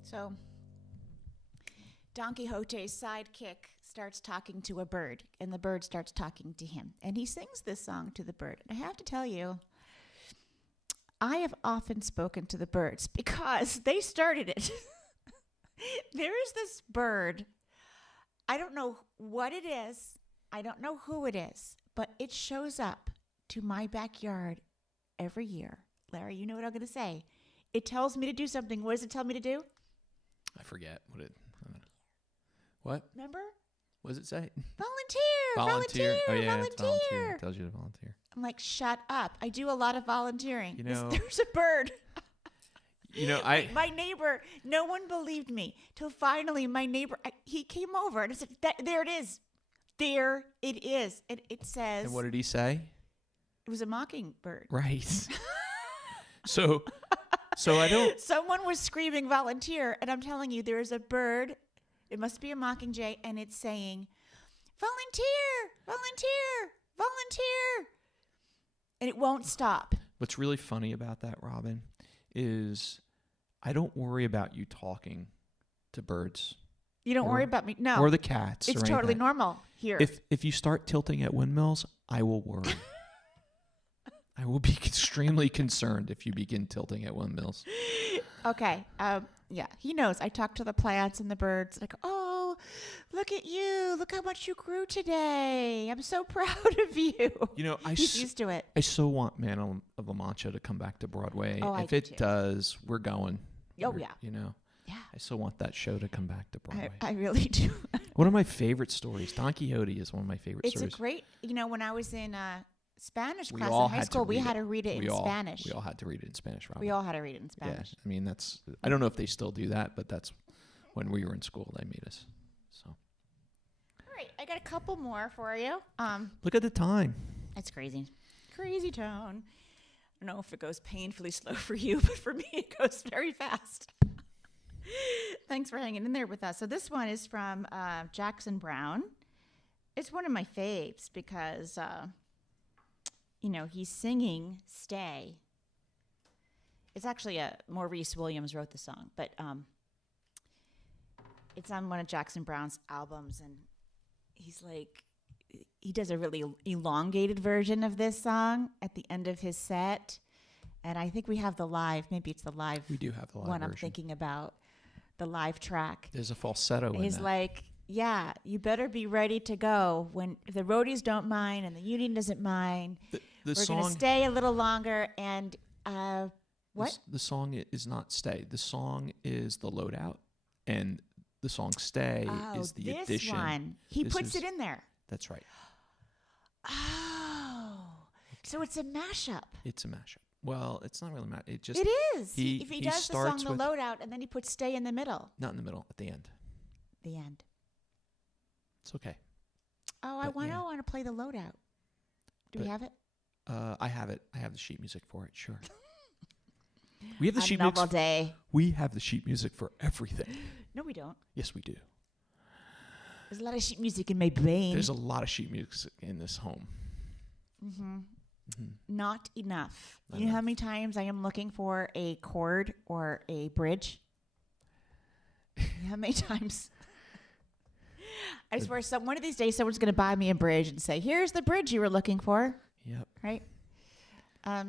So, Don Quixote's sidekick starts talking to a bird, and the bird starts talking to him. And he sings this song to the bird. And I have to tell you, I have often spoken to the birds because they started it. There is this bird. I don't know what it is. I don't know who it is, but it shows up to my backyard every year. Larry, you know what I'm going to say. It tells me to do something. What does it tell me to do? I forget what. Remember? What does it say? Volunteer. Oh yeah, Volunteer. it's volunteer. It tells you to volunteer. I'm like, shut up. I do a lot of volunteering. You know- There's a bird. You know, My neighbor, no one believed me till finally my neighbor, he came over and I said, there it is. There it is. And it says, And what did he say? it was a mockingbird. Right. So I don't. Someone was screaming volunteer, and I'm telling you, there is a bird. It must be a mockingjay, and it's saying, volunteer, volunteer, volunteer. And it won't stop. What's really funny about that, Robin, is I don't worry about you talking to birds You don't Or- worry about me. No. or the cats. it's or totally anything. normal here. If you start tilting at windmills, I will worry. I will be extremely concerned if you begin tilting at windmills. Okay. Yeah, he knows. I talk to the plants and the birds. Like, oh, look at you. Look how much you grew today. I'm so proud of you. You know, He's used to it. I so want Man of La Mancha to come back to Broadway. Oh, I if do it too. does, we're going. Oh, We're- yeah. You know, Yeah, I so want that show to come back to Broadway. I really do. One of my favorite stories. Don Quixote is one of my favorite It's a stories. great, when I was in Spanish We class all in high had to school, we read had it. to read it We in all Spanish. We all had to read it in Spanish, Robin. We all had to read it in Yeah, Spanish. I mean that's. I don't know if they still do that, but that's when we were in school. They made us. So All right, I got a couple more for you. look at the time. It's crazy. Crazy town. I don't know if it goes painfully slow for you, but for me, it goes very fast. Thanks for hanging in there with us. So this one is from Jackson Browne. It's one of my faves because, he's singing Stay. It's actually Maurice Williams wrote the song, but it's on one of Jackson Browne's albums, and he does a really elongated version of this song at the end of his set. And I think we have the live. Maybe it's the live. We do have the live one version. I'm thinking about, the live track. There's a falsetto in He's that. like, yeah, you better be ready to go if the roadies don't mind and the union doesn't mind. The We're song. going to stay a little longer. And what? The song is not Stay. The song is the loadout, and the song Stay is the this addition. one. He This puts is- it in there. That's right. Oh, so it's a mashup. It's a mashup. Well, it's not really mashup. It just It is. he- If he he does the song starts The with- Loadout and then he puts Stay in the middle. not in the middle. At the end. The end. It's okay. Oh, I But, want yeah. to play The Loadout. Do we But- have it? I have it. I have the sheet music for it. Sure. We have the A sheet novel music. day. We have the sheet music for everything. No, we don't. Yes, we do. There's a lot of sheet music in my brain. There's a lot of sheet music in this home. Not enough. Not You know how enough. many times I am looking for a chord or a bridge? You know how many times? I swear, one of these days, someone's going to buy me a bridge and say, "Here's the bridge you were looking for." Yep. Right? Yeah.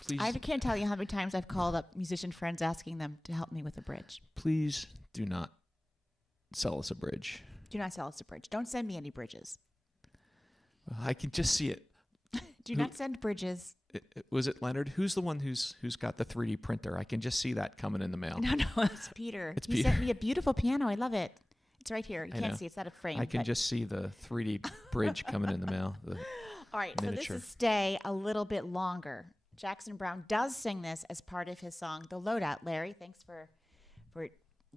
Please, I can't tell you how many times I've called up musician friends asking them to help me with a bridge. please do not sell us a bridge. Do not sell us a bridge. Don't send me any bridges. I can just see it. Do Who- not send bridges. Was it Leonard? Who's the one who's got the 3D printer? I can just see that coming in the mail. No, it's Peter. It's he Peter. sent me a beautiful piano. I love it. It's right here. You I can't know. see. It's not a frame. I can but- just see the 3D bridge coming in the mail. All right, miniature. so this is Stay a little bit longer. Jackson Browne does sing this as part of his song, The Loadout. Larry, thanks for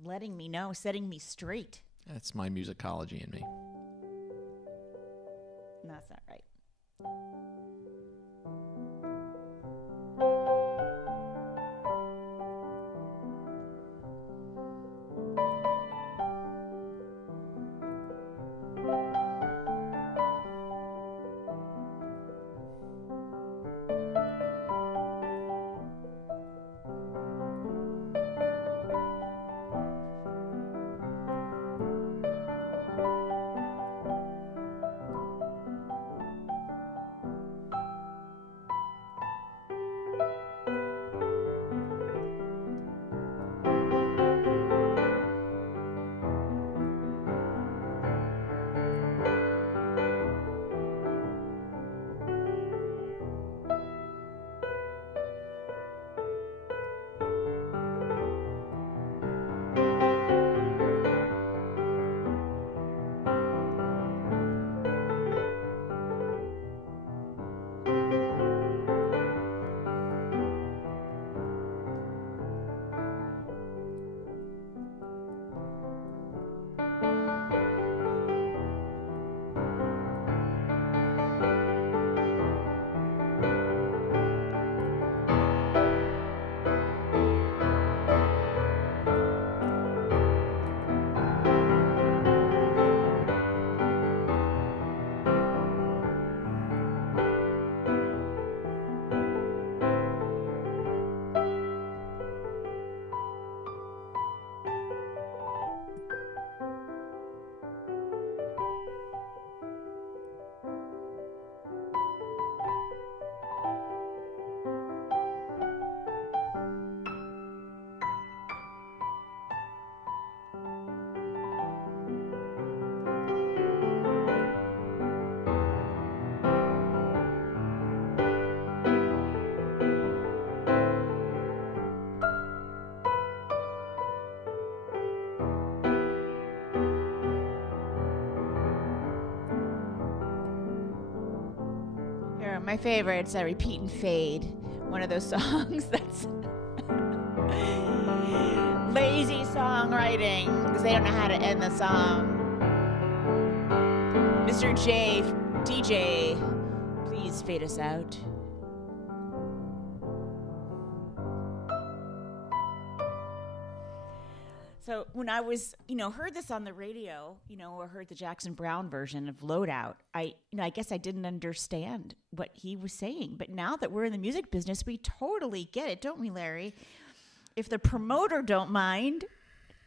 letting me know, setting me straight. That's my musicology in me. No, that's not right. my favorite's Repeat and Fade. One of those songs that's lazy songwriting because they don't know how to end the song. Mr. J, DJ, please fade us out. So when I was, heard this on the radio, or heard the Jackson Browne version of Loadout, I guess I didn't understand what he was saying. But now that we're in the music business, we totally get it, don't we, Larry? If the promoter don't mind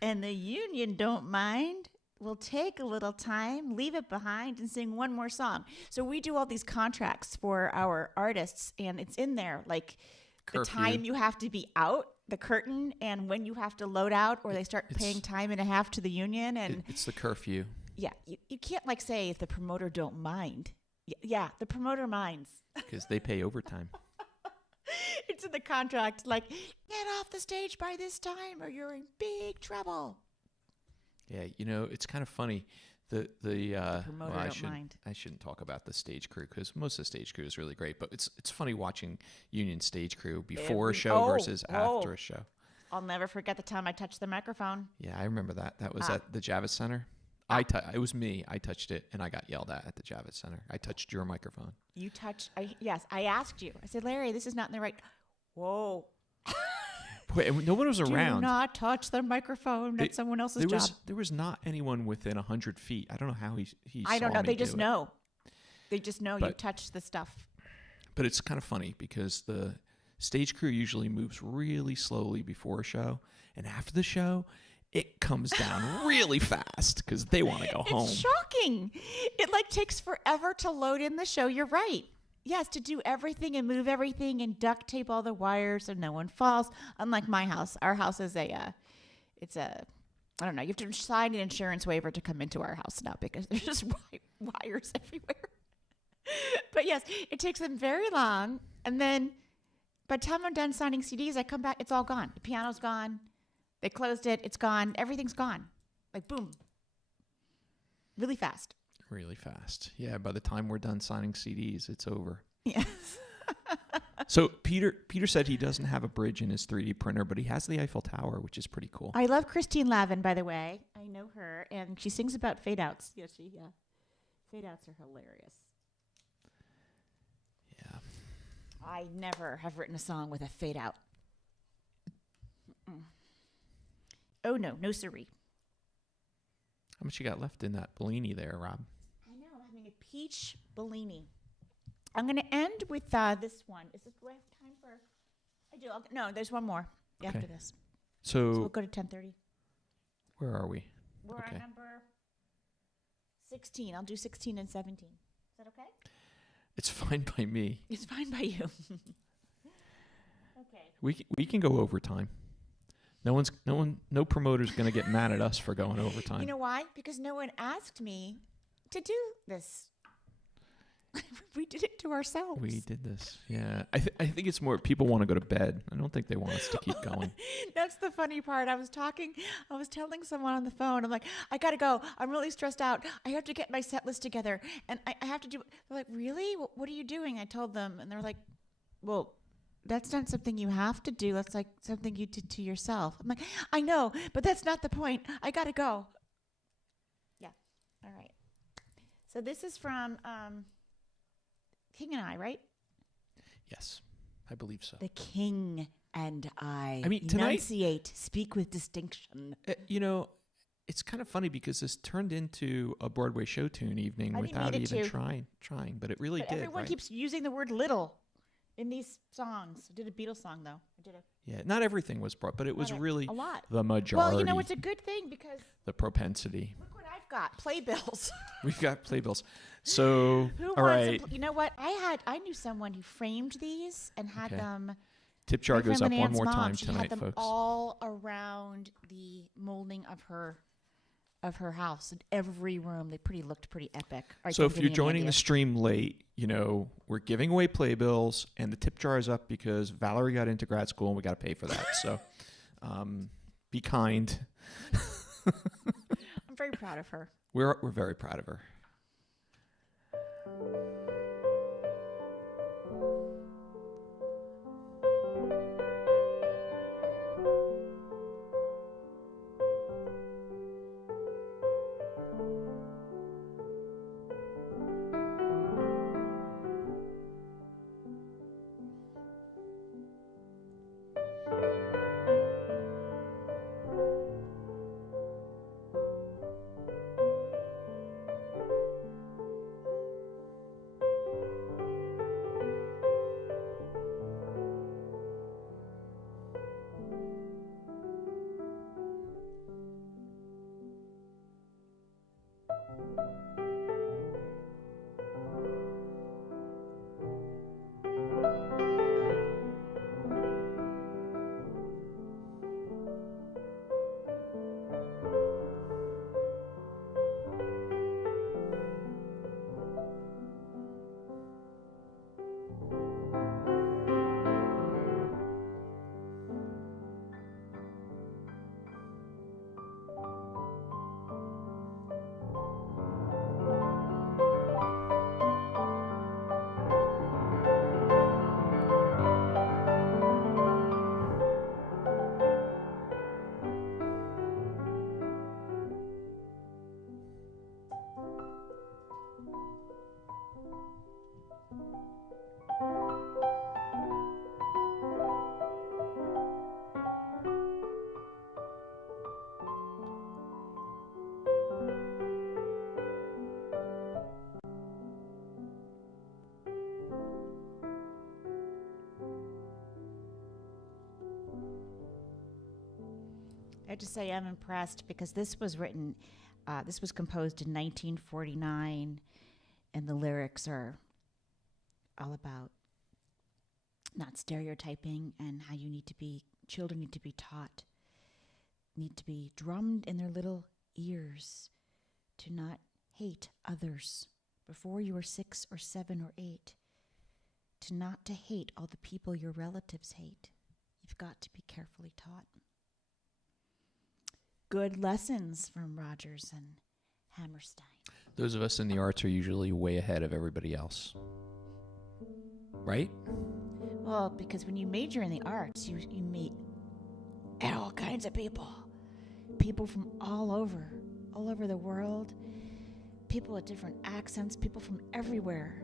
and the union don't mind, we'll take a little time, leave it behind, and sing one more song. So we do all these contracts for our artists, and it's in there, like Curfew. The time you have to be out, the curtain, and when you have to load out, or they start paying time and a half to the union. And it's the curfew. Yeah, you can't say if the promoter don't mind. Yeah, the promoter minds. Because they pay overtime. It's in the contract, get off the stage by this time or you're in big trouble. Yeah, it's kind of funny. The promoter well, don't mind. I shouldn't talk about the stage crew because most of the stage crew is really great. But it's funny watching union stage crew before a show versus after a show. I'll never forget the time I touched the microphone. Yeah, I remember that. That was at the Javits Center. It was me. I touched it, and I got yelled at the Javits Center. I touched your microphone. You touched? Yes, I asked you. I said, Larry, this is not in the right. Whoa. Wait, no one was around. Do not touch the microphone. That's someone else's job. There was not anyone within 100 feet. I don't know how he I don't saw know. me They just do it. know. They just know you touched the stuff. But it's kind of funny because the stage crew usually moves really slowly before a show, and after the show, it comes down really fast because they want to go home. It's shocking. It takes forever to load in the show. You're right. Yes, to do everything and move everything and duct tape all the wires so no one falls. Unlike my house, our house is I don't know. You have to sign an insurance waiver to come into our house now because there's just wires everywhere. But yes, it takes them very long. And then by the time I'm done signing CDs, I come back, it's all gone. The piano's gone. They closed it. It's gone. Everything's gone. Boom. Really fast. Really fast. Yeah, by the time we're done signing CDs, it's over. Yes. So Peter said he doesn't have a bridge in his 3D printer, but he has the Eiffel Tower, which is pretty cool. I love Christine Lavin, by the way. I know her, and she sings about fade-outs. Yeah. Fade-outs are hilarious. Yeah. I never have written a song with a fade-out. Oh, no siree. How much you got left in that Bellini there, Rob? I know, I'm having a peach Bellini. I'm going to end with this one. Do I have time for? I do. No, there's one more after this. So we'll go to 10:30. Where are we? We're on number 16. I'll do 16 and 17. Is that okay? It's fine by me. It's fine by you. Okay. We can go overtime. No promoter's going to get mad at us for going overtime. You know why? Because no one asked me to do this. We did it to ourselves. We did this. Yeah. I think it's more people want to go to bed. I don't think they want us to keep going. That's the funny part. I was telling someone on the phone, I'm like, I got to go. I'm really stressed out. I have to get my set list together. And I have to do, they're like, really? What are you doing? I told them. And they're like, well, that's not something you have to do. That's something you did to yourself. I'm like, I know, but that's not the point. I got to go. Yeah. All right. So this is from King and I, right? Yes, I believe so. The King and I. I mean, tonight, enunciate, speak with distinction. It's kind of funny because this turned into a Broadway show tune evening without even trying, but it really did. Everyone keeps using the word little in these songs. I did a Beatles song, though. Yeah, not everything was brought, but it was really a lot. The majority. Well, it's a good thing because the propensity. Look what I've got, playbills. We've got playbills. So, all right. You know what? I knew someone who framed these and had them. Tip jar goes up one more time she tonight, had them folks. all around the molding of her house. In every room, they looked pretty epic. So if you're joining the stream late, we're giving away playbills, and the tip jar is up because Valerie got into grad school, and we got to pay for that. So, be kind. I'm very proud of her. We're very proud of her. just say I'm impressed because this was composed in 1949, and the lyrics are all about not stereotyping and how children need to be taught, need to be drummed in their little ears to not hate others before you are 6 or 7 or 8, to hate all the people your relatives hate. You've got to be carefully taught. Good lessons from Rogers and Hammerstein. Those of us in the arts are usually way ahead of everybody else. Right? Well, because when you major in the arts, you meet all kinds of people. People from all over the world. People with different accents, people from everywhere.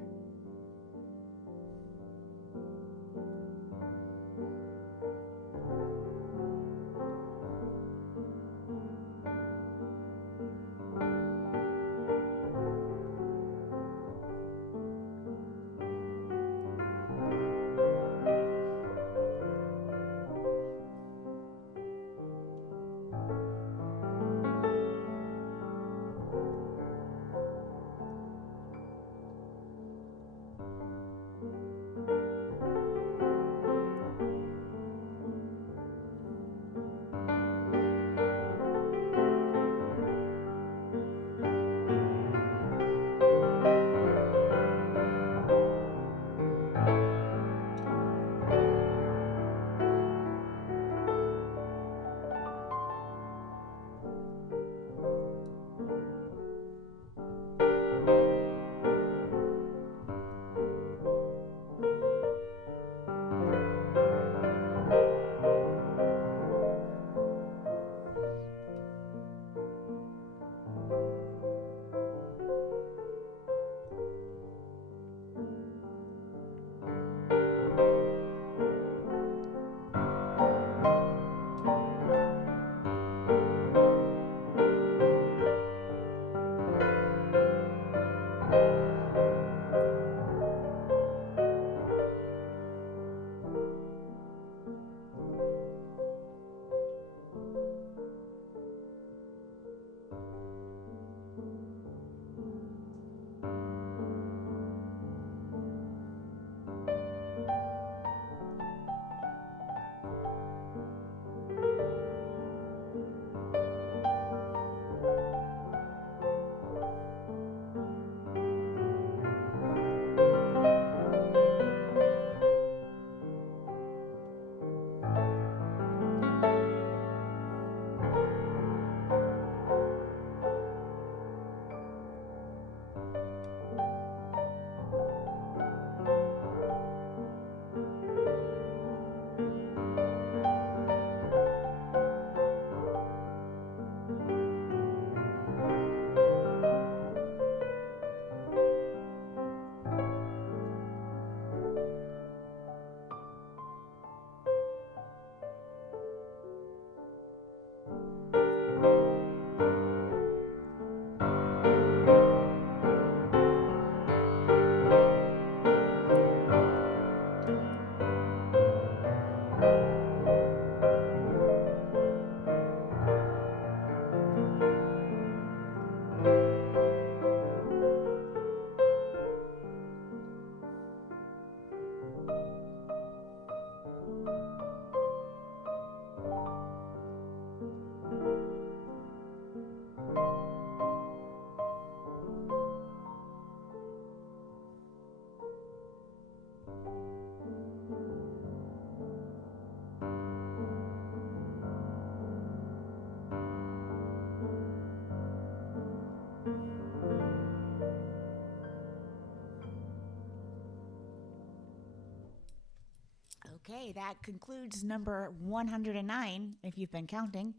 Okay, that concludes number 109, if you've been counting,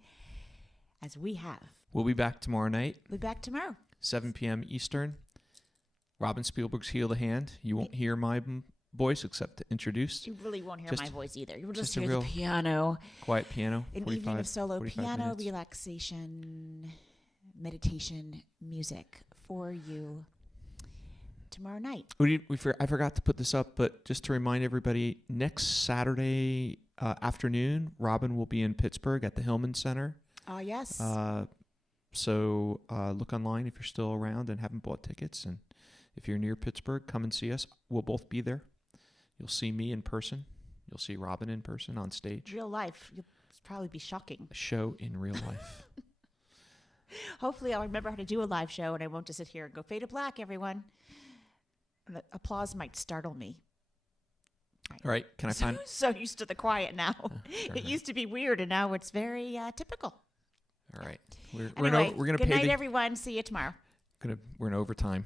as we have. We'll be back tomorrow night. We'll be back tomorrow. 7 p.m. Eastern. Robin Spielberg's Heal the Hand. You won't hear my voice except introduced. You really won't hear my voice either. You will just a hear real the piano. Quiet piano. An evening of solo 45 piano, minutes. relaxation, meditation, music for you tomorrow night. I forgot to put this up, but just to remind everybody, next Saturday afternoon, Robin will be in Pittsburgh at the Hillman Center. Oh, yes. So look online if you're still around and haven't bought tickets. And if you're near Pittsburgh, come and see us. We'll both be there. You'll see me in person. You'll see Robin in person on stage. Real life. You'll probably be shocking. A show in real life. Hopefully I'll remember how to do a live show and I won't just sit here and go, fade to black, everyone. And the applause might startle me. All right. Can I find... So used to the quiet now. It used to be weird, and now it's very typical. All right. We're going to pay good night, everyone. See you tomorrow. We're in overtime.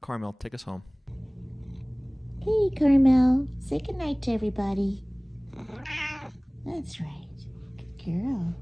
Carmel, take us home. Hey, Carmel. Say goodnight to everybody. That's right. Good girl.